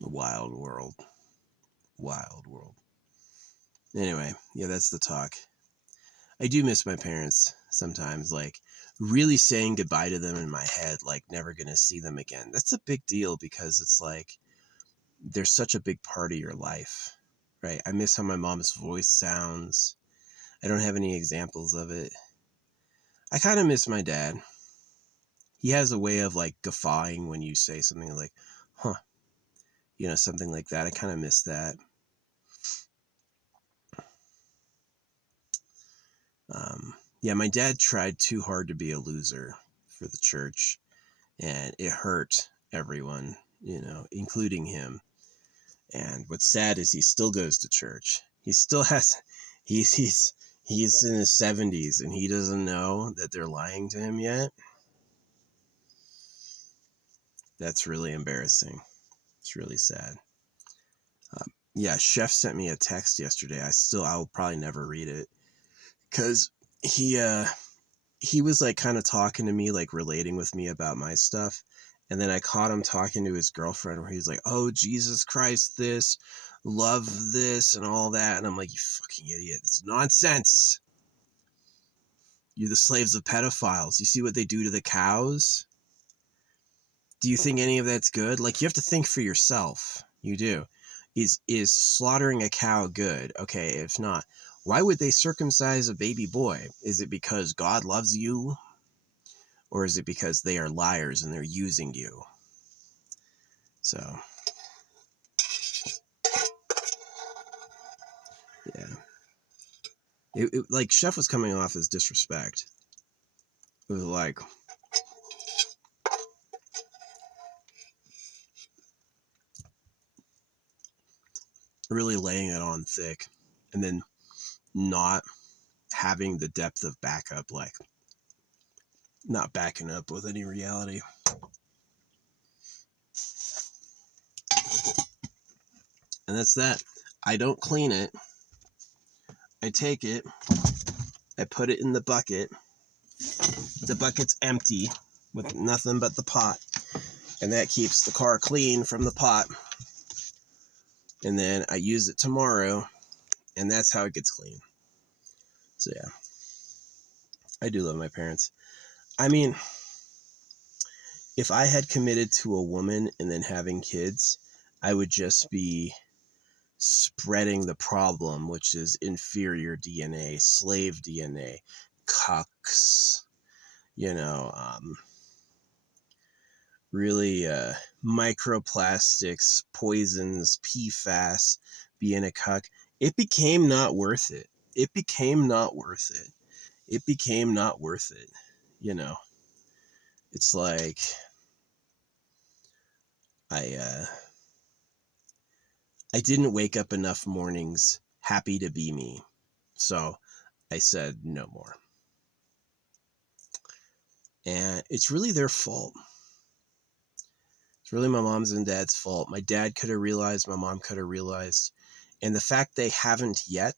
the wild world. Wild world. Anyway, yeah, that's the talk. I do miss my parents sometimes, like really saying goodbye to them in my head, like never gonna see them again. That's a big deal because it's like they're such a big part of your life, right? I miss how my mom's voice sounds. I don't have any examples of it. I kind of miss my dad. he has a way of like guffawing when you say something like, huh, something like that. I kind of miss that. Yeah, my dad tried too hard to be a loser for the church, and it hurt everyone, including him. And what's sad is he still goes to church. He still has, he's in his 70s and he doesn't know that they're lying to him yet. That's really embarrassing. It's really sad. Yeah, Chef sent me a text yesterday. I will probably never read it because he was like kind of talking to me, like relating with me about my stuff. And then I caught him talking to his girlfriend where he's like, oh, Jesus Christ, this, love this, and all that. And I'm like, you fucking idiot. It's nonsense. You're the slaves of pedophiles. You see what they do to the cows? Do you think any of that's good? Like, you have to think for yourself. You do. Is slaughtering a cow good? Okay, if not, why would they circumcise a baby boy? Is it because God loves you? Or is it because they are liars and they're using you? So, yeah. Like, Chef was coming off as disrespect. It was like, really laying it on thick. And then not having the depth of backup, like, not backing up with any reality. And that's that. I don't clean it. I take it. I put it in the bucket. The bucket's empty with nothing but the pot. And that keeps the car clean from the pot. And then I use it tomorrow. And that's how it gets clean. So yeah. I do love my parents. I mean, if I had committed to a woman and then having kids, I would just be spreading the problem, which is inferior DNA, slave DNA, cucks, really microplastics, poisons, PFAS, being a cuck. It became not worth it. It became not worth it. It became not worth it. It's like I didn't wake up enough mornings happy to be me. So I said no more. And it's really their fault. It's really my mom's and dad's fault. My dad could have realized, my mom could have realized. And the fact they haven't yet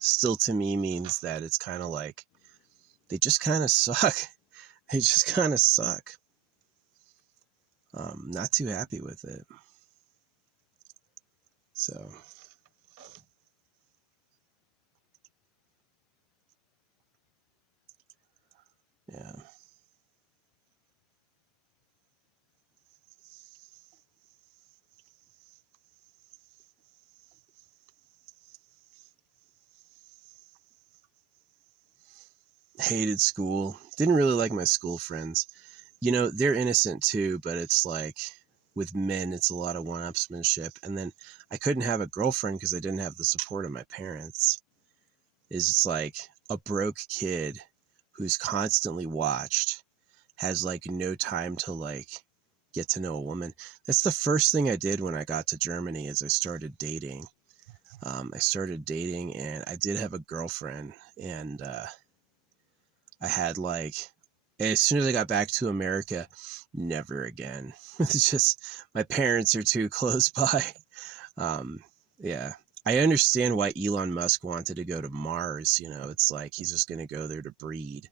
still to me means that it's kind of like they just kind of suck. They just kind of suck. Not too happy with it. So yeah. Hated school. Didn't really like my school friends. They're innocent too, but it's like with men, it's a lot of one-upsmanship. And then I couldn't have a girlfriend because I didn't have the support of my parents. It's like a broke kid who's constantly watched has like no time to like get to know a woman. That's the first thing I did when I got to Germany is I started dating. And I did have a girlfriend, and I had like, as soon as I got back to America, never again. It's just, my parents are too close by. Yeah. I understand why Elon Musk wanted to go to Mars. It's like he's just going to go there to breed,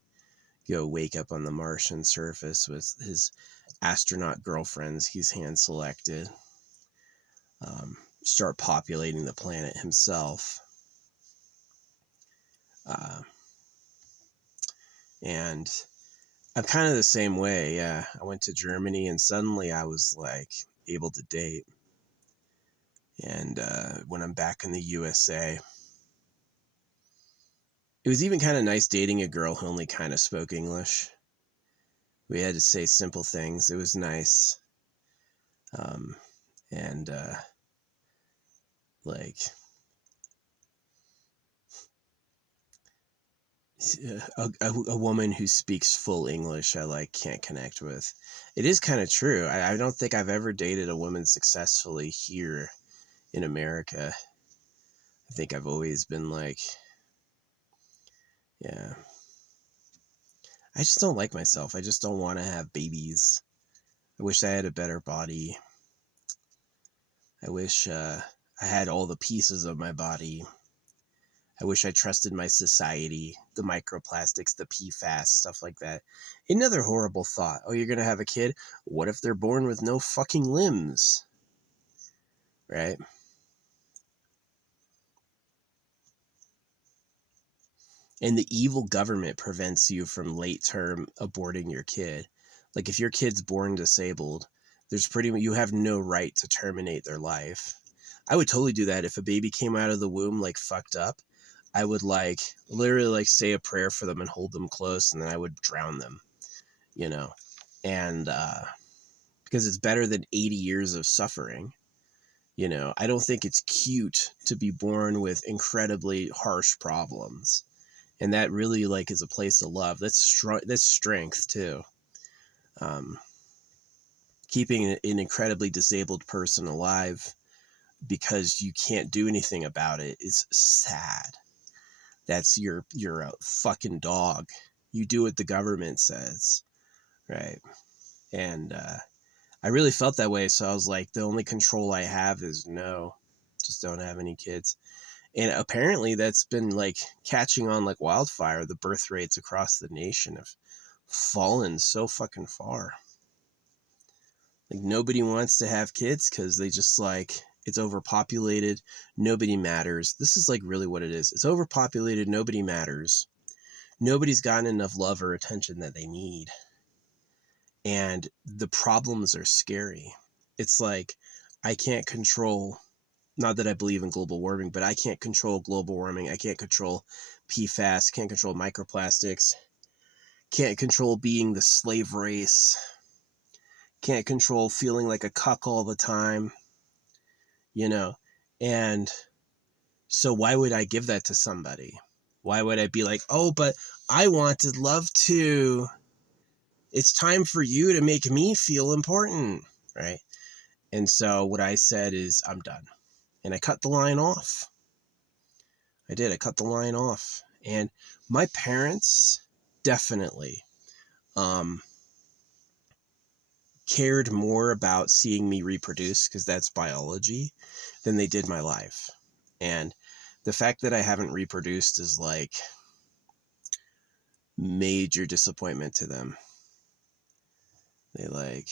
go wake up on the Martian surface with his astronaut girlfriends he's hand selected, start populating the planet himself. And I'm kind of the same way. Yeah. I went to Germany and suddenly I was like able to date. And when I'm back in the USA, it was even kind of nice dating a girl who only kind of spoke English. We had to say simple things. It was nice. And like a woman who speaks full English, I like can't connect with. It is kind of true. I don't think I've ever dated a woman successfully here in America. I think I've always been like, yeah. I just don't like myself. I just don't want to have babies. I wish I had a better body. I wish I had all the pieces of my body. I wish I trusted my society, the microplastics, the PFAS, stuff like that. Another horrible thought. Oh, you're going to have a kid? What if they're born with no fucking limbs? Right? And the evil government prevents you from late term aborting your kid. Like if your kid's born disabled, you have no right to terminate their life. I would totally do that if a baby came out of the womb like fucked up. I would like literally like say a prayer for them and hold them close, and then I would drown them, you know. And because it's better than 80 years of suffering. You know, I don't think it's cute to be born with incredibly harsh problems. And that really like is a place of love. That's strength too. Keeping an incredibly disabled person alive because you can't do anything about it is sad. That's you're a fucking dog. You do what the government says, right? And I really felt that way. So I was like, the only control I have is no, just don't have any kids. And apparently that's been like catching on like wildfire. The birth rates across the nation have fallen so fucking far. Like nobody wants to have kids because they just like, it's overpopulated. Nobody matters. This is like really what it is. It's overpopulated. Nobody matters. Nobody's gotten enough love or attention that they need. And the problems are scary. It's like, I can't control, not that I believe in global warming, but I can't control global warming. I can't control PFAS, can't control microplastics, can't control being the slave race, can't control feeling like a cuck all the time, you know? And so why would I give that to somebody? Why would I be like, oh, but I wanted love too. It's time for you to make me feel important, right? And so what I said is, I'm done. And I cut the line off. I did. I cut the line off. And my parents definitely cared more about seeing me reproduce, because that's biology, than they did my life. And the fact that I haven't reproduced is like major disappointment to them. They like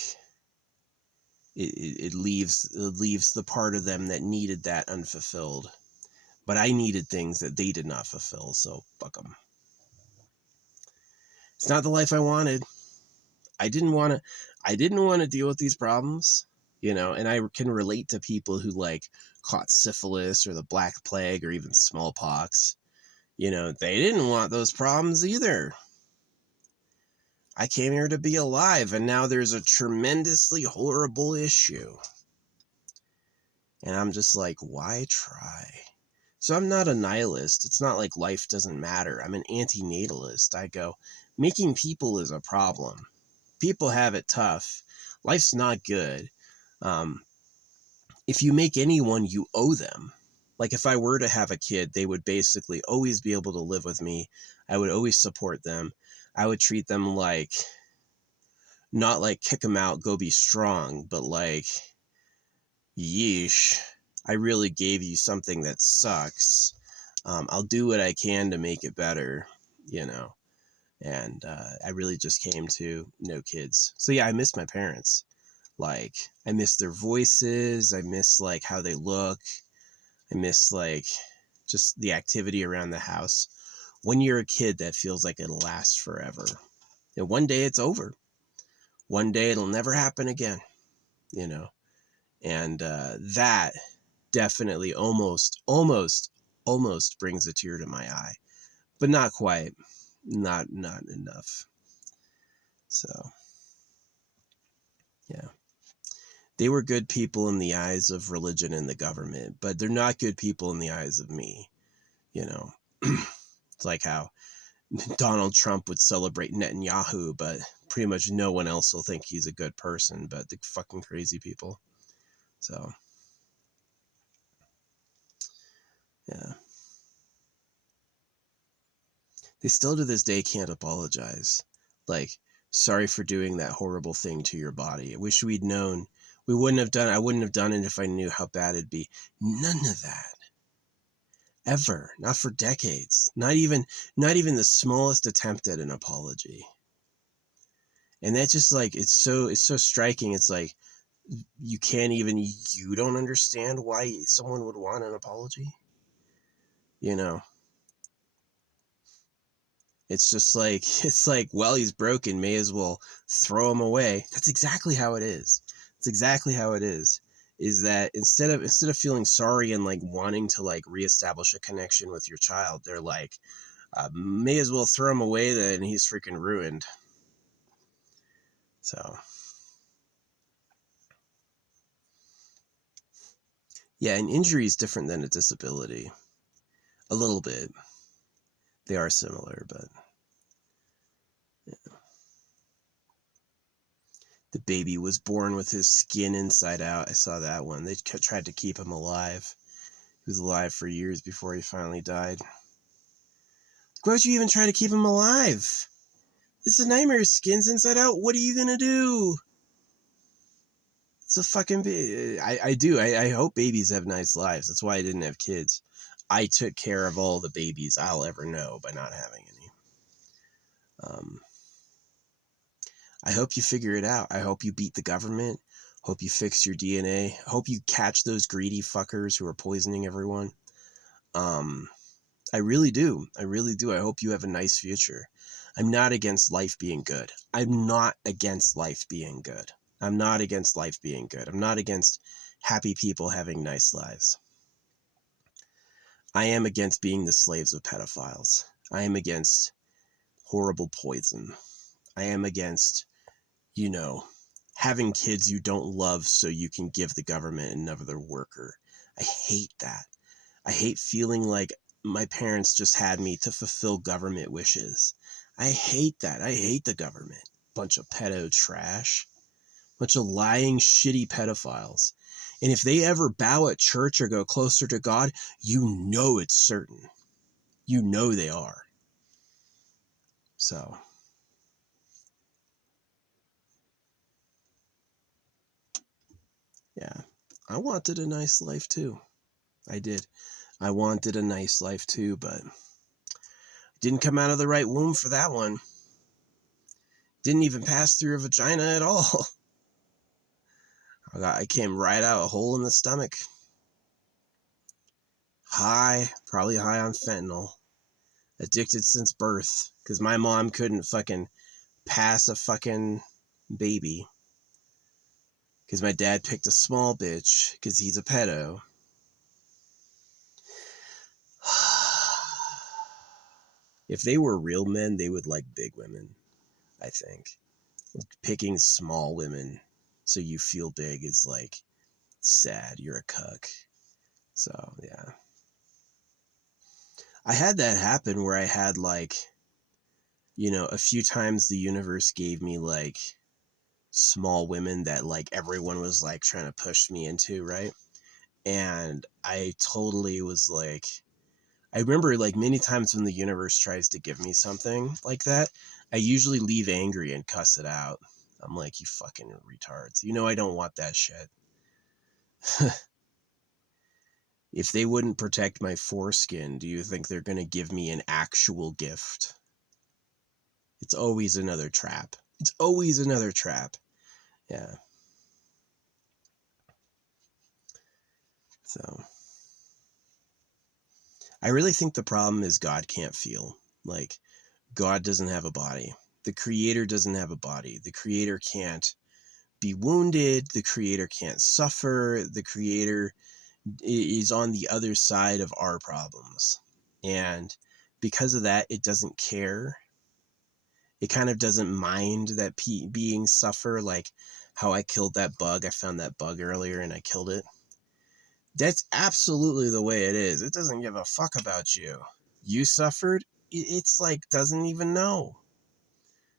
it leaves the part of them that needed that unfulfilled. But I needed things that they did not fulfill, so fuck them. It's not the life I wanted. I didn't want to deal with these problems, you know, and I can relate to people who like caught syphilis or the Black Plague or even smallpox. You know, they didn't want those problems either. I came here to be alive, and now there's a tremendously horrible issue. And I'm just like, why try? So I'm not a nihilist. It's not like life doesn't matter. I'm an anti-natalist. I go, making people is a problem. People have it tough. Life's not good. If you make anyone, you owe them. Like if I were to have a kid, they would basically always be able to live with me. I would always support them. I would treat them like, not like kick them out, go be strong, but like, yeesh, I really gave you something that sucks. I'll do what I can to make it better, you know. And I really just came to no kids. So yeah, I miss my parents. Like, I miss their voices. I miss like how they look. I miss like just the activity around the house. When you're a kid, that feels like it'll last forever. And one day it's over. One day it'll never happen again, you know. And that definitely almost brings a tear to my eye, but not quite, not enough. So Yeah. They were good people in the eyes of religion and the government, but they're not good people in the eyes of me. You know, it's like how Donald Trump would celebrate Netanyahu, but pretty much no one else will think he's a good person, but the fucking crazy people. So, yeah. They still to this day can't apologize. Like, sorry for doing that horrible thing to your body. I wish we'd known. We wouldn't have done I wouldn't have done it if I knew how bad it'd be. None of that. Ever. Not for decades. Not even the smallest attempt at an apology. And that's just like it's so striking. It's like you don't understand why someone would want an apology. You know. It's just like well, he's broken, may as well throw him away. That's exactly how it is. It's exactly how it is. Is that instead of feeling sorry and like wanting to like reestablish a connection with your child, they're like, may as well throw him away then, he's freaking ruined. So yeah, an injury is different than a disability. A little bit. They are similar, but yeah. The baby was born with his skin inside out. I saw that one. They tried to keep him alive. He was alive for years before he finally died. Why would you even try to keep him alive? It's a nightmare. His skin's inside out. What are you gonna do? It's a fucking... I hope babies have nice lives. That's why I didn't have kids. I took care of all the babies I'll ever know by not having any. I hope you figure it out. I hope you beat the government. Hope you fix your DNA. Hope you catch those greedy fuckers who are poisoning everyone. I really do. I really do. I hope you have a nice future. I'm not against life being good. I'm not against life being good. I'm not against life being good. I'm not against happy people having nice lives. I am against being the slaves of pedophiles. I am against horrible poison. I am against, having kids you don't love so you can give the government another worker. I hate that. I hate feeling like my parents just had me to fulfill government wishes. I hate that. I hate the government. Bunch of pedo trash. Bunch of lying, shitty pedophiles. And if they ever bow at church or go closer to God, you know it's certain. You know they are. So... yeah. I wanted a nice life too. I did. I wanted a nice life too, but didn't come out of the right womb for that one. Didn't even pass through a vagina at all. I came right out a hole in the stomach. Probably high on fentanyl. Addicted since birth, because my mom couldn't fucking pass a fucking baby. Because my dad picked a small bitch, because he's a pedo. If they were real men, they would like big women, I think. Picking small women so you feel big is like sad. You're a cuck. So, yeah. I had that happen where I had like, a few times the universe gave me like small women that like everyone was like trying to push me into, right? And I totally was like, I remember like many times when the universe tries to give me something like that, I usually leave angry and cuss it out. I'm like, you fucking retards. I don't want that shit. If they wouldn't protect my foreskin, do you think they're going to give me an actual gift? It's always another trap. It's always another trap. Yeah. So, I really think the problem is God can't feel. Like, God doesn't have a body. The Creator doesn't have a body. The Creator can't be wounded. The Creator can't suffer. The Creator is on the other side of our problems. And because of that, it doesn't care. It kind of doesn't mind that beings suffer. Like, how I killed that bug. I found that bug earlier and I killed it. That's absolutely the way it is. It doesn't give a fuck about you. You suffered. It's like doesn't even know.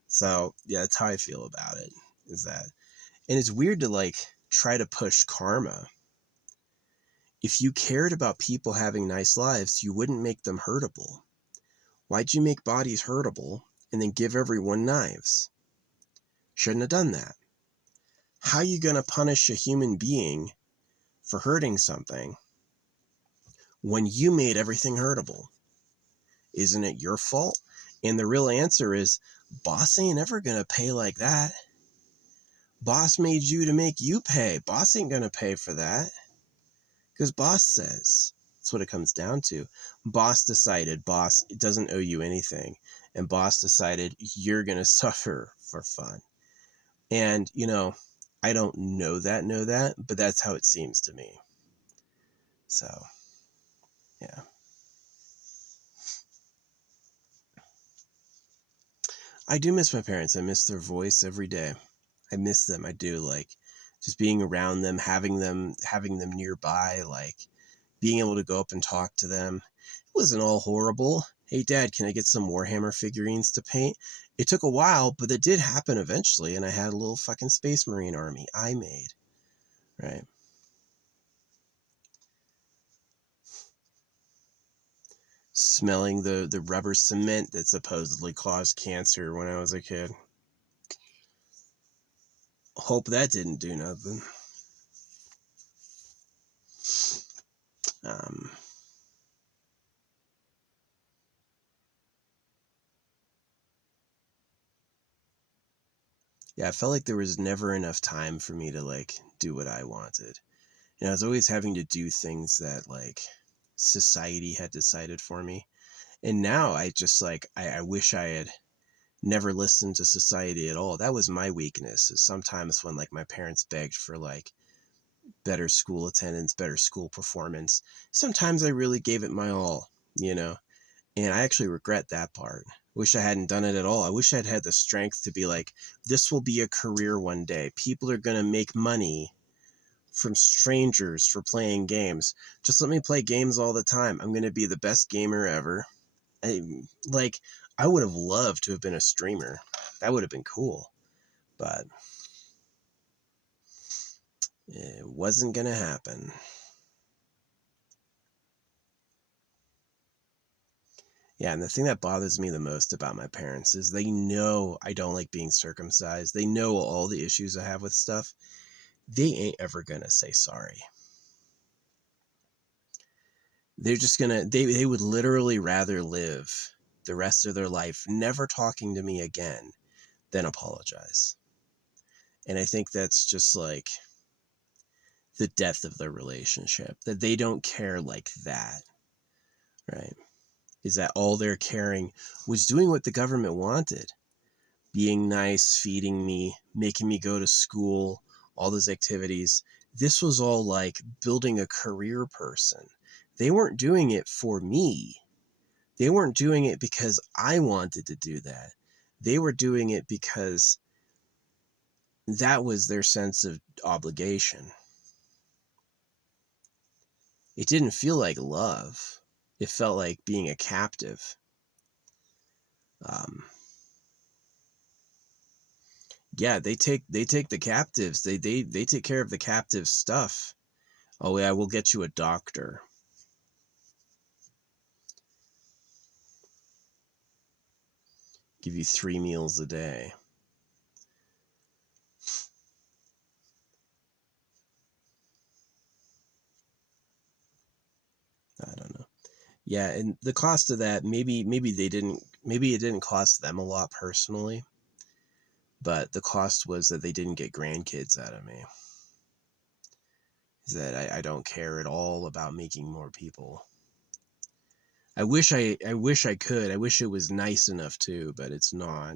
So yeah, that's how I feel about it. Is that, and it's weird to like try to push karma. If you cared about people having nice lives, you wouldn't make them hurtable. Why'd you make bodies hurtable and then give everyone knives? Shouldn't have done that. How are you going to punish a human being for hurting something when you made everything hurtable? Isn't it your fault? And the real answer is, boss ain't ever going to pay like that. Boss made you to make you pay. Boss ain't going to pay for that. Because boss says. That's what it comes down to. Boss decided, boss doesn't owe you anything. And boss decided you're going to suffer for fun. And, you know, I don't know that, but that's how it seems to me. So, yeah. I do miss my parents. I miss their voice every day. I miss them. I do, like, just being around them, having them nearby, like being able to go up and talk to them. It wasn't all horrible. Hey, Dad, can I get some Warhammer figurines to paint? It took a while, but it did happen eventually, and I had a little fucking Space Marine army I made, right? Smelling the rubber cement that supposedly caused cancer when I was a kid. Hope that didn't do nothing. Yeah, I felt like there was never enough time for me to like do what I wanted. And I was always having to do things that like society had decided for me. And now I just like, I wish I had never listened to society at all. That was my weakness. Is sometimes when like my parents begged for like better school attendance, better school performance, sometimes I really gave it my all, you know? And I actually regret that part. Wish I hadn't done it at all. I wish I'd had the strength to be like, this will be a career one day. People are going to make money from strangers for playing games. Just let me play games all the time. I'm going to be the best gamer ever. I would have loved to have been a streamer. That would have been cool. But it wasn't going to happen. Yeah, and the thing that bothers me the most about my parents is they know I don't like being circumcised. They know all the issues I have with stuff. They ain't ever gonna say sorry. They're just gonna, they would literally rather live the rest of their life never talking to me again than apologize. And I think that's just like the death of their relationship, that they don't care like that, right? Is that all they're caring was doing what the government wanted. Being nice, feeding me, making me go to school, all those activities. This was all like building a career person. They weren't doing it for me. They weren't doing it because I wanted to do that. They were doing it because that was their sense of obligation. It didn't feel like love. It felt like being a captive. Yeah, they take the captives. They take care of the captive stuff. Oh yeah, we'll get you a doctor. Give you 3 meals a day. I don't know. Yeah, and the cost of that, maybe it didn't cost them a lot personally, but the cost was that they didn't get grandkids out of me. Is that I don't care at all about making more people. I wish I could. I wish it was nice enough to, but it's not.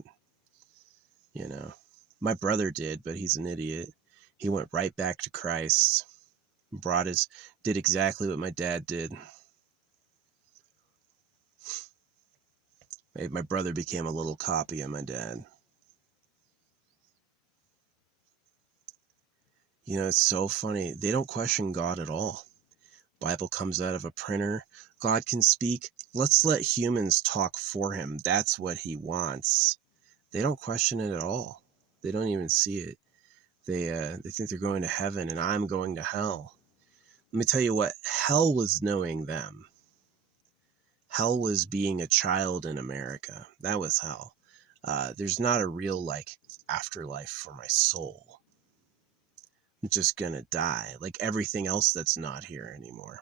You know. My brother did, but he's an idiot. He went right back to Christ. Did exactly what my dad did. My brother became a little copy of my dad. It's so funny. They don't question God at all. Bible comes out of a printer. God can speak. Let's let humans talk for him. That's what he wants. They don't question it at all. They don't even see it. They think they're going to heaven and I'm going to hell. Let me tell you what, hell was knowing them. Hell was being a child in America. That was hell. There's not a real afterlife for my soul. I'm just gonna die like everything else that's not here anymore.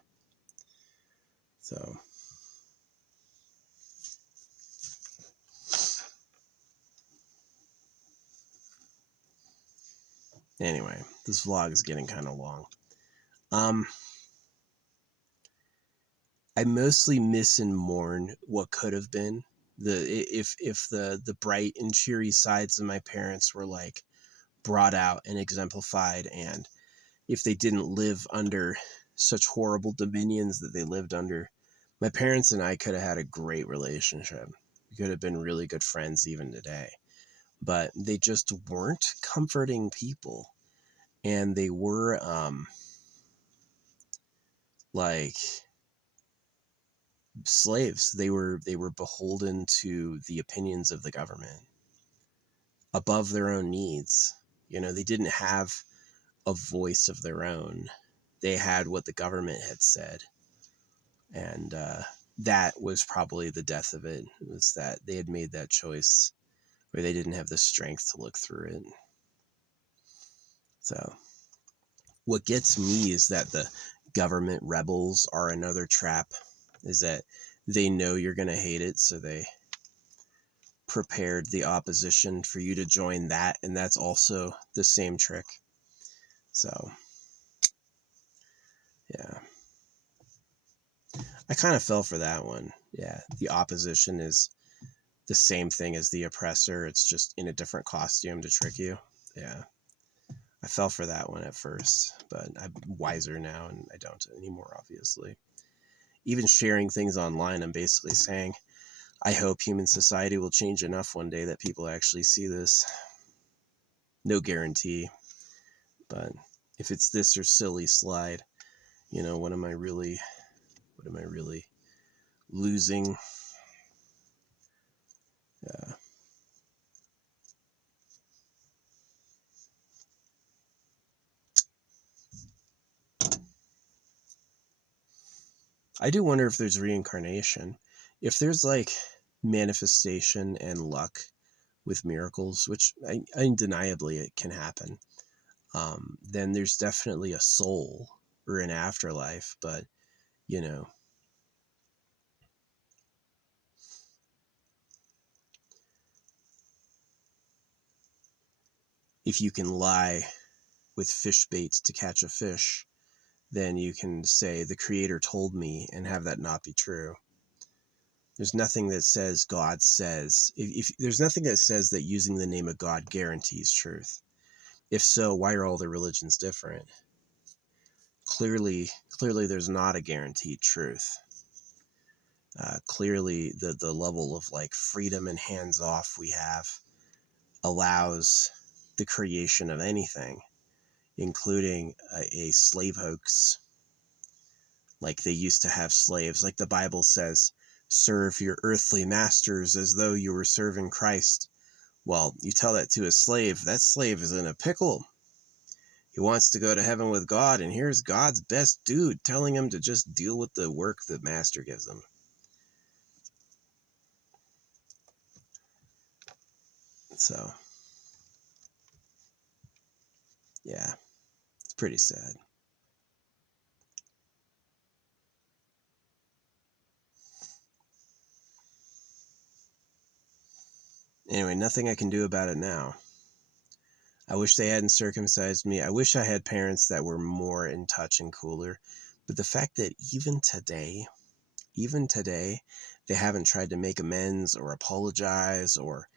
So anyway, this vlog is getting kind of long. I mostly miss and mourn what could have been. If the bright and cheery sides of my parents were brought out and exemplified, and if they didn't live under such horrible dominions that they lived under, my parents and I could have had a great relationship. We could have been really good friends even today. But they just weren't comforting people. And they were slaves. They were beholden to the opinions of the government above their own needs. They didn't have a voice of their own. They had what the government had said. And that was probably the death of it, was that they had made that choice where they didn't have the strength to look through it. So what gets me is that the government rebels are another trap, is that they know you're going to hate it, so they prepared the opposition for you to join that, and that's also the same trick. So yeah, I kind of fell for that one. Yeah, the opposition is the same thing as the oppressor. It's just in a different costume to trick you. Yeah, I fell for that one at first, but I'm wiser now and I don't anymore, obviously. Even sharing things online, I'm basically saying, I hope human society will change enough one day that people actually see this. No guarantee, but if it's this or silly slide, what am I really losing? Yeah. I do wonder if there's reincarnation. If there's manifestation and luck with miracles, which undeniably it can happen, then there's definitely a soul or an afterlife. But if you can lie with fish baits to catch a fish, then you can say the creator told me and have that not be true. There's nothing that says God says. If there's nothing that says that using the name of God guarantees truth. If so, why are all the religions different? Clearly there's not a guaranteed truth. Clearly the level of freedom and hands off we have allows the creation of anything, including a slave hoax. Like they used to have slaves. Like the Bible says, serve your earthly masters as though you were serving Christ. Well, you tell that to a slave, that slave is in a pickle. He wants to go to heaven with God, and here's God's best dude telling him to just deal with the work the master gives him. So, yeah, it's pretty sad. Anyway, nothing I can do about it now. I wish they hadn't circumcised me. I wish I had parents that were more in touch and cooler. But the fact that even today, they haven't tried to make amends or apologize or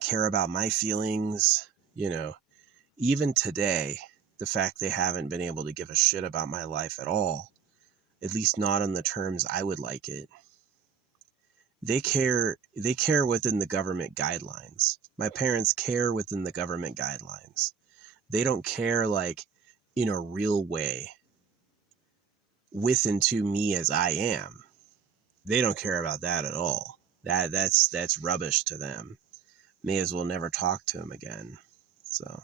care about my feelings, even today, the fact they haven't been able to give a shit about my life at all, at least not on the terms I would like it. They care within the government guidelines. My parents care within the government guidelines. They don't care in a real way with and to me as I am, they don't care about that at all. That's rubbish to them. May as well never talk to him again. So,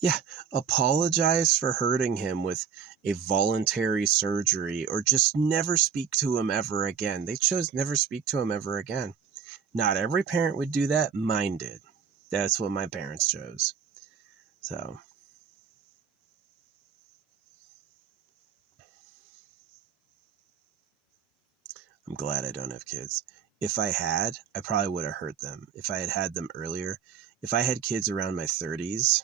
yeah, apologize for hurting him with a voluntary surgery, or just never speak to him ever again. They chose never speak to him ever again. Not every parent would do that. Mine did. That's what my parents chose. So, I'm glad I don't have kids. If I had, I probably would have hurt them. If I had had them earlier, if I had kids around my 30s,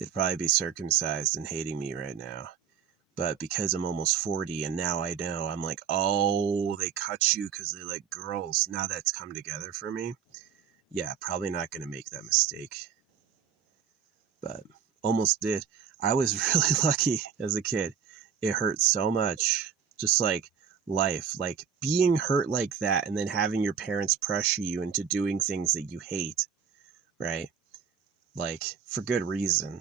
they'd probably be circumcised and hating me right now. But because I'm almost 40 and now I know, I'm like, oh, they cut you because they like girls. Now that's come together for me. Yeah, probably not going to make that mistake. But almost did. I was really lucky as a kid. It hurt so much. Just like life, like being hurt like that and then having your parents pressure you into doing things that you hate, right? Like for good reason,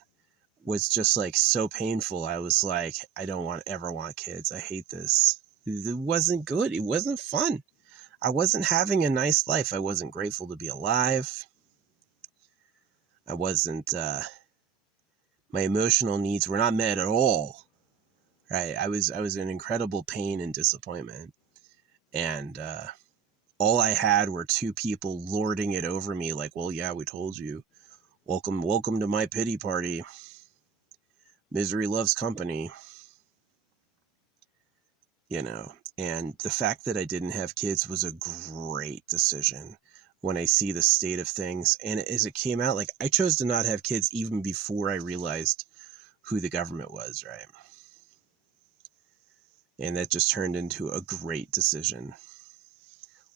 was just like so painful. I was like, I don't ever want kids. I hate this. It wasn't good. It wasn't fun. I wasn't having a nice life. I wasn't grateful to be alive. I wasn't, my emotional needs were not met at all. Right. I was in incredible pain and disappointment. And, all I had were two people lording it over me like, well, yeah, we told you. Welcome to my pity party. Misery loves company. You know, and the fact that I didn't have kids was a great decision when I see the state of things. And as it came out, like I chose to not have kids even before I realized who the government was, right? And that just turned into a great decision.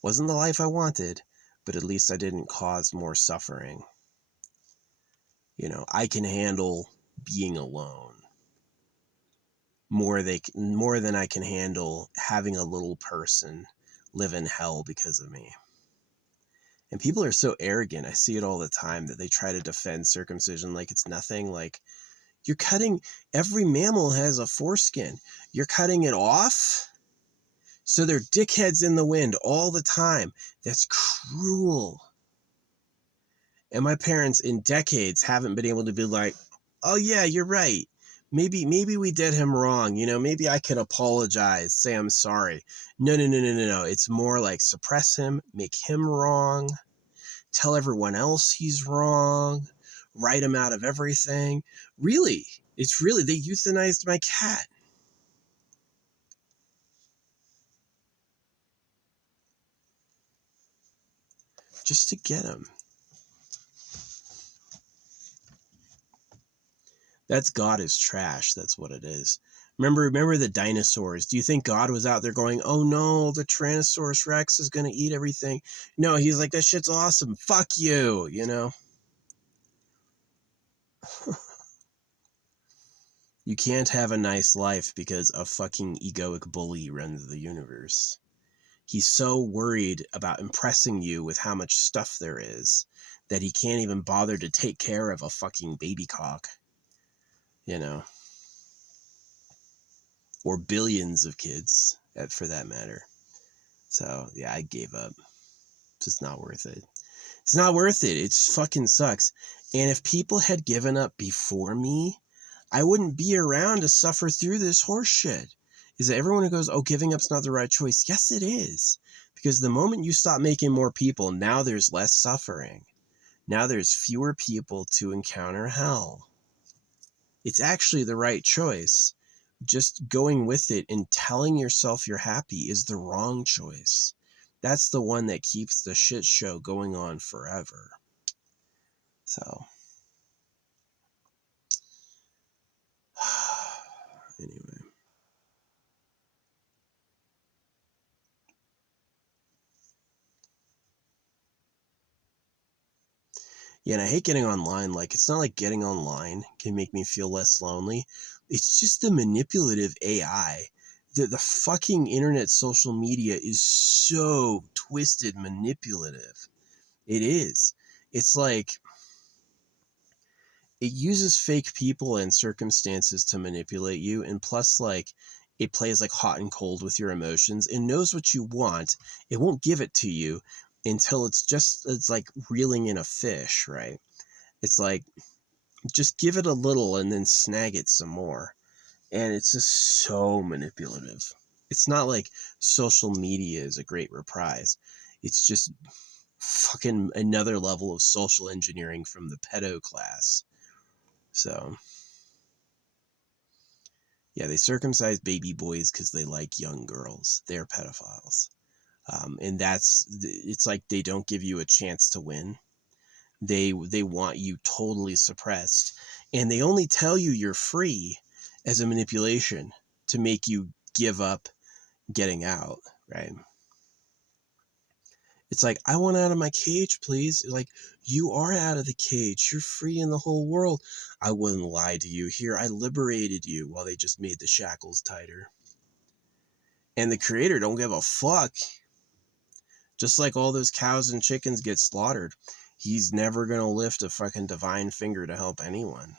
Wasn't the life I wanted, but at least I didn't cause more suffering. You know, I can handle being alone more than I can handle having a little person live in hell because of me. And people are so arrogant. I see it all the time that they try to defend circumcision like it's nothing. Like, you're cutting, every mammal has a foreskin. You're cutting it off so they're dickheads in the wind all the time. That's cruel. And my parents in decades haven't been able to be like, oh yeah, you're right. Maybe we did him wrong. You know, maybe I could apologize, say I'm sorry. No. It's more like suppress him, make him wrong, tell everyone else he's wrong, write him out of everything. Really, it's really, they euthanized my cat. Just to get him. That's God is trash. That's what it is. Remember the dinosaurs. Do you think God was out there going, oh no, the Tyrannosaurus Rex is going to eat everything? No, he's like, that shit's awesome. Fuck you, you know? You can't have a nice life because a fucking egoic bully runs the universe. He's so worried about impressing you with how much stuff there is that he can't even bother to take care of a fucking baby cock. You know? Or billions of kids, for that matter. So, yeah, I gave up. It's just not worth it. It's not worth it. It fucking sucks. And if people had given up before me, I wouldn't be around to suffer through this horse shit. Is that everyone who goes, oh, giving up's not the right choice? Yes, it is. Because the moment you stop making more people, now there's less suffering. Now there's fewer people to encounter hell. It's actually the right choice. Just going with it and telling yourself you're happy is the wrong choice. That's the one that keeps the shit show going on forever. So, anyway. Yeah, and I hate getting online. Like, it's not like getting online can make me feel less lonely. It's just the manipulative AI. The fucking internet social media is so twisted manipulative. It is. It's like, it uses fake people and circumstances to manipulate you, and plus like it plays like hot and cold with your emotions and knows what you want. It won't give it to you until it's like reeling in a fish, right? It's like just give it a little and then snag it some more. And it's just so manipulative. It's not like social media is a great reprise. It's just fucking another level of social engineering from the pedo class. So, yeah, they circumcise baby boys because they like young girls. They're pedophiles. And it's like they don't give you a chance to win. They want you totally suppressed. And they only tell you you're free as a manipulation to make you give up getting out, right? It's like, I want out of my cage, please. Like, you are out of the cage. You're free in the whole world. I wouldn't lie to you. Here, I liberated you, while they just made the shackles tighter. And the creator don't give a fuck. Just like all those cows and chickens get slaughtered, he's never going to lift a fucking divine finger to help anyone.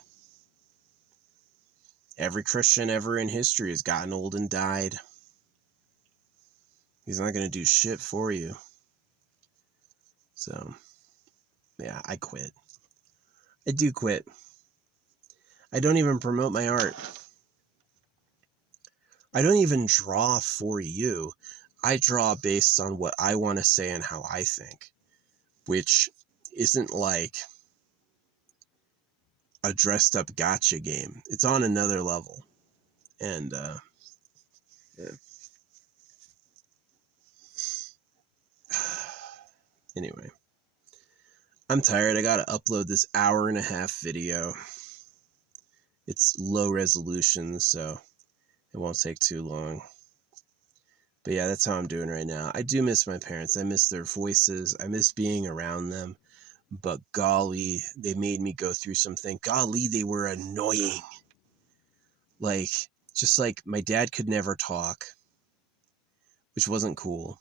Every Christian ever in history has gotten old and died. He's not going to do shit for you. So, yeah, I quit. I do quit. I don't even promote my art. I don't even draw for you. I draw based on what I want to say and how I think, which isn't like a dressed up gotcha game. It's on another level. And, yeah. Anyway, I'm tired. I gotta upload this 1.5-hour video. It's low resolution, so it won't take too long. But yeah, that's how I'm doing right now. I do miss my parents. I miss their voices. I miss being around them. But golly, they made me go through something. Golly, they were annoying. Like, just like my dad could never talk, which wasn't cool.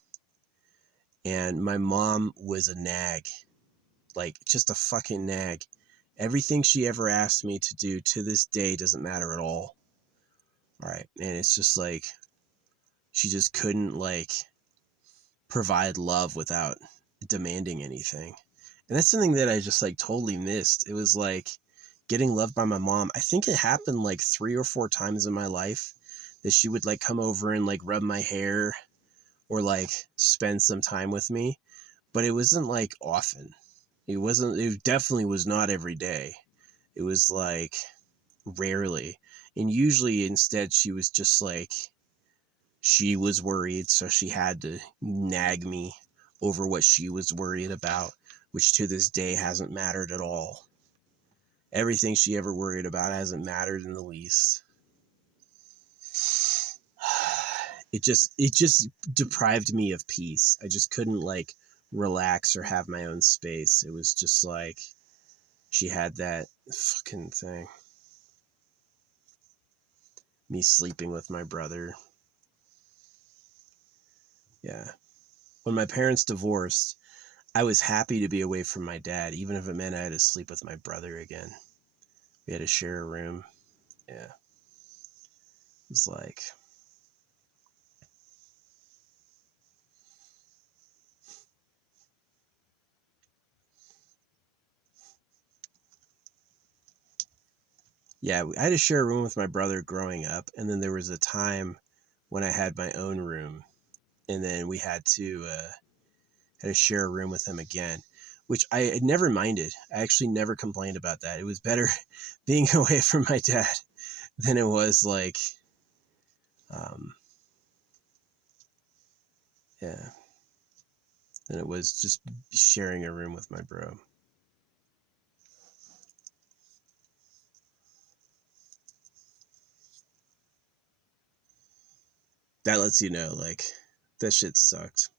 And my mom was a nag. Like, just a fucking nag. Everything she ever asked me to do to this day doesn't matter at all. All right. And it's just like, she just couldn't like provide love without demanding anything. And that's something that I just like totally missed. It was like getting loved by my mom. I think it happened like 3 or 4 times in my life that she would like come over and like rub my hair or like spend some time with me. But it wasn't like often. It definitely was not every day. It was like rarely. And usually instead she was just like, she was worried, so she had to nag me over what she was worried about, which to this day hasn't mattered at all. Everything she ever worried about hasn't mattered in the least. It just deprived me of peace. I just couldn't like relax or have my own space. It was just like she had that fucking thing. Me sleeping with my brother. Yeah. When my parents divorced, I was happy to be away from my dad, even if it meant I had to sleep with my brother again. We had to share a room. Yeah. It was like, yeah, I had to share a room with my brother growing up. And then there was a time when I had my own room. And then we had to share a room with him again, which I had never minded. I actually never complained about that. It was better being away from my dad than it was like, yeah, than it was just sharing a room with my bro. That lets you know, like, that shit sucked.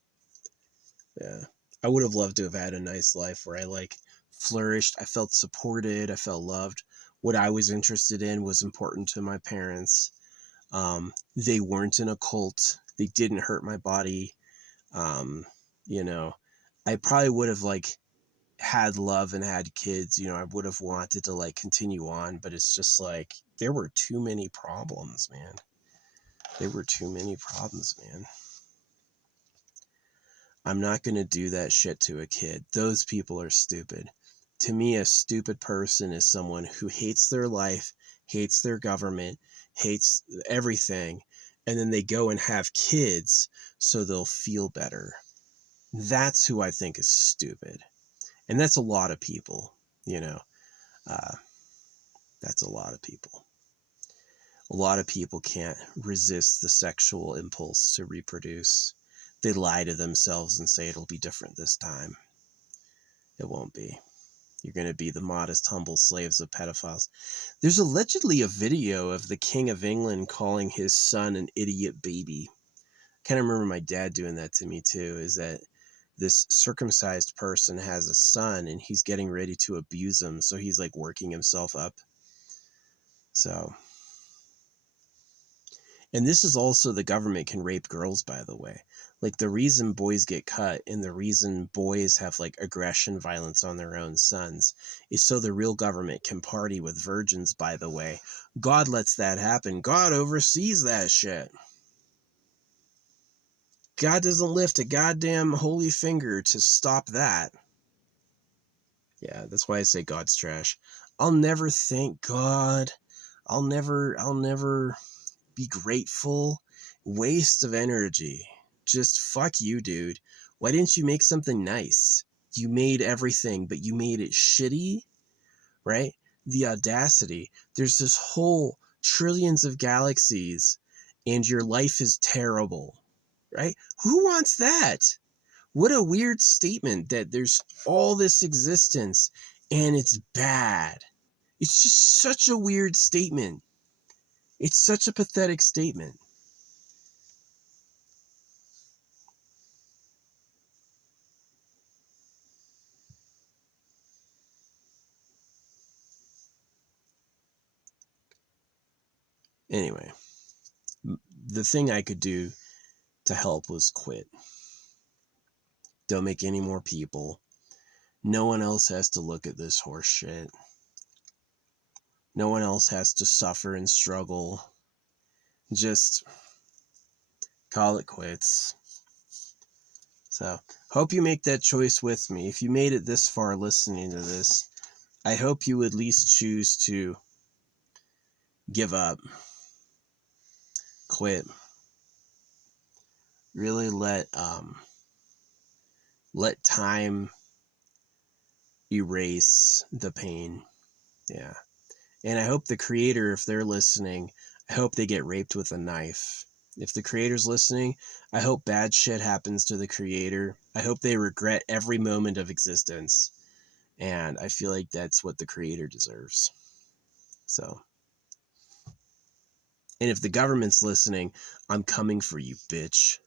Yeah. I would have loved to have had a nice life where I, like, flourished. I felt supported. I felt loved. What I was interested in was important to my parents. They weren't in a cult. They didn't hurt my body. You know, I probably would have, like, had love and had kids, I would have wanted to like continue on, but it's just like there were too many problems, man. There were too many problems, man. I'm not going to do that shit to a kid. Those people are stupid. To me, a stupid person is someone who hates their life, hates their government, hates everything, and then they go and have kids so they'll feel better. That's who I think is stupid. And that's a lot of people, that's a lot of people. A lot of people can't resist the sexual impulse to reproduce. They lie to themselves and say it'll be different this time. It won't be. You're going to be the modest, humble slaves of pedophiles. There's allegedly a video of the King of England calling his son an idiot baby. I kind of remember my dad doing that to me too, is that this circumcised person has a son and he's getting ready to abuse him. So he's like working himself up. So, and this is also the government can rape girls, by the way. Like the reason boys get cut and the reason boys have like aggression violence on their own sons is so the real government can party with virgins, by the way. God lets that happen. God oversees that shit. God doesn't lift a goddamn holy finger to stop that. Yeah, that's why I say God's trash. I'll never thank God. I'll never be grateful. Waste of energy. Just fuck you, dude. Why didn't you make something nice? You made everything, but you made it shitty, right? The audacity. There's this whole trillions of galaxies, and your life is terrible, right? Who wants that? What a weird statement that there's all this existence and it's bad. It's just such a weird statement. It's such a pathetic statement. Anyway, the thing I could do to help was quit. Don't make any more people. No one else has to look at this horse shit. No one else has to suffer and struggle. Just call it quits. So, hope you make that choice with me. If you made it this far listening to this, I hope you at least choose to give up, quit, really let time erase the pain. Yeah. And I hope the creator, if they're listening, I hope they get raped with a knife. If the creator's listening, I hope bad shit happens to the creator. I hope they regret every moment of existence. And I feel like that's what the creator deserves. So, and if the government's listening, I'm coming for you, bitch.